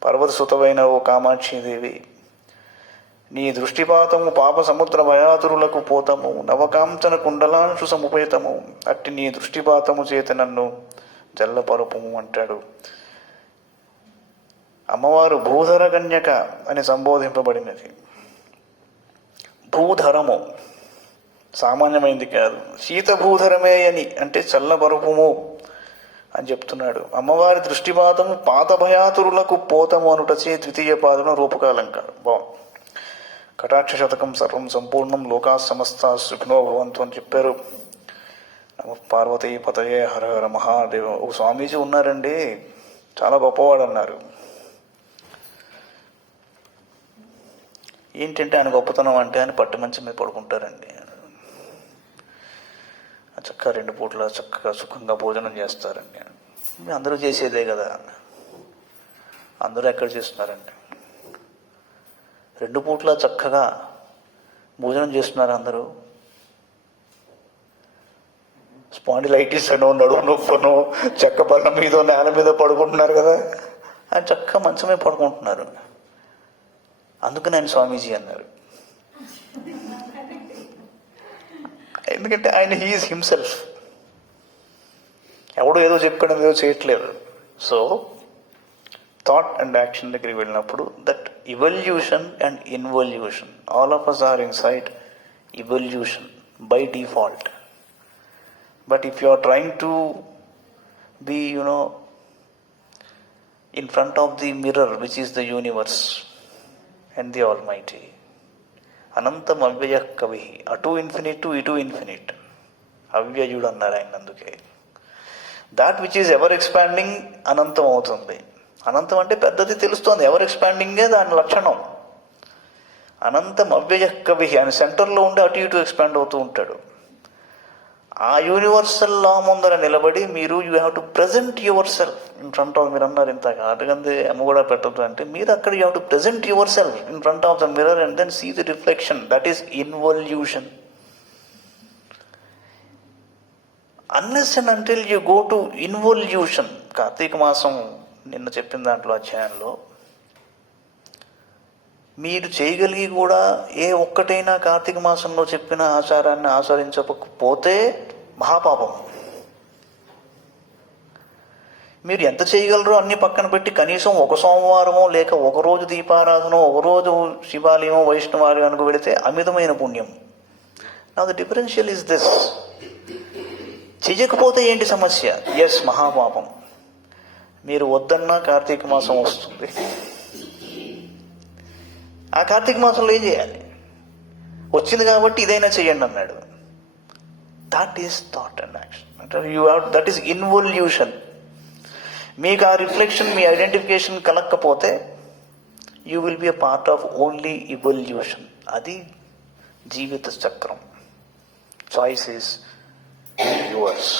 పర్వత సుతవైన ఓ కామాక్షిదేవి, నీ దృష్టిపాతము పాప సముద్ర భయాతురులకు పోతము, నవకాంచన కుండలాంశు సముపేతము. అట్టి నీ దృష్టిపాతము చేత నన్ను జల్లపరుపుము అంటాడు. అమ్మవారు భూధర కన్యక అని సంబోధింపబడినది. భూధరము సామాన్యమైంది కాదు, శీతభూధరమే అని అంటే చల్లబరుపుము అని చెప్తున్నాడు. అమ్మవారి దృష్టిపాతము పాత భయాతురులకు పోతము అనుటచే ద్వితీయ పాదం రూపకాలంకారం. బాగుంది. కటాక్ష శతకం సర్వం సంపూర్ణం, లోకా సమస్త సుఖినో భవంతు అని చెప్పారు. నమ పార్వతీ పతయే హర హర మహాదేవ. ఒక స్వామీజీ ఉన్నారండి, చాలా గొప్పవాడు అన్నారు. ఏంటంటే ఆయన గొప్పతనం అంటే ఆయన పట్టు మంచం మీద పడుకుంటారండి, చక్కగా 2 పూట్ల చక్కగా సుఖంగా భోజనం చేస్తారండి. అందరూ చేసేదే కదా, అందరూ ఎక్కడ చేస్తున్నారండి? 2 పూట్ల చక్కగా భోజనం చేస్తున్నారు అందరూ. స్పాండిలైటిస్ అనో నడుము నొప్పనో చెక్క పళ్ళ మీద నేల మీద పడుకుంటున్నారు కదా, ఆయన చక్కగా మంచమే పడుకుంటున్నారు. అందుకని ఆయన స్వామీజీ అన్నారు. ఎందుకంటే ఆయన హీఈస్ హిమ్సెల్ఫ్. ఎవడో ఏదో చెప్పడం ఏదో చేయట్లేదు. సో థాట్ అండ్ యాక్షన్ దగ్గరికి వెళ్ళినప్పుడు that evolution and involution, all of us are inside evolution by default. But if you are trying to be in front of the mirror which is the universe and the Almighty, అనంతం అవ్యయ కవి, అటు infinite ఇటు infinite, అవ్యయుడు అన్నారు ఆయన. అందుకే that which is ever expanding అనంతం అవుతుంది. అనంతం అంటే పెద్దది తెలుస్తోంది, ఎవర్ ఎక్స్పాండింగే దాని లక్షణం. అనంతం అవ్యయ కవి, ఆయన సెంటర్లో ఉండి అటు ఇటు ఎక్స్పాండ్ అవుతూ ఉంటాడు. ఆ యూనివర్సల్ లా ముందర నిలబడి మీరు you have to present yourself in front of, మీరు అన్నారు ఇంతగా అటుకంది అమ్మ కూడా పెట్టద్దు అంటే, మీరు అక్కడ you have to present yourself in front of the mirror and then see the reflection. That is involution. Unless and until you go to involution. Karthika మాసం నిన్న చెప్పిన దాంట్లో అధ్యాయంలో మీరు చేయగలిగి కూడా ఏ ఒక్కటైనా కార్తీక మాసంలో చెప్పిన ఆచారాన్ని ఆచరించకపోతే మహాపాపం. మీరు ఎంత చేయగలరో అన్ని పక్కన పెట్టి కనీసం ఒక సోమవారమో లేక ఒకరోజు దీపారాధన, ఒకరోజు శివాలయమో వైష్ణవాలయానికి వెళితే అమితమైన పుణ్యం. నా ద డిఫరెన్షియల్ ఇస్ దిస్. చెయ్యకపోతే ఏంటి సమస్య? ఎస్, మహాపాపం. మీరు వద్దన్నా కార్తీక మాసం వస్తుంది. ఆ కార్తీక మాసంలో ఏం చేయాలి? వచ్చింది కాబట్టి ఇదైనా చెయ్యండి అన్నాడు. That is thought and action. That is involution. మీకు ఆ రిఫ్లెక్షన్, మీ ఐడెంటిఫికేషన్ కలగకపోతే you will be a part of only evolution. అది జీవిత చక్రం. Choice is yours.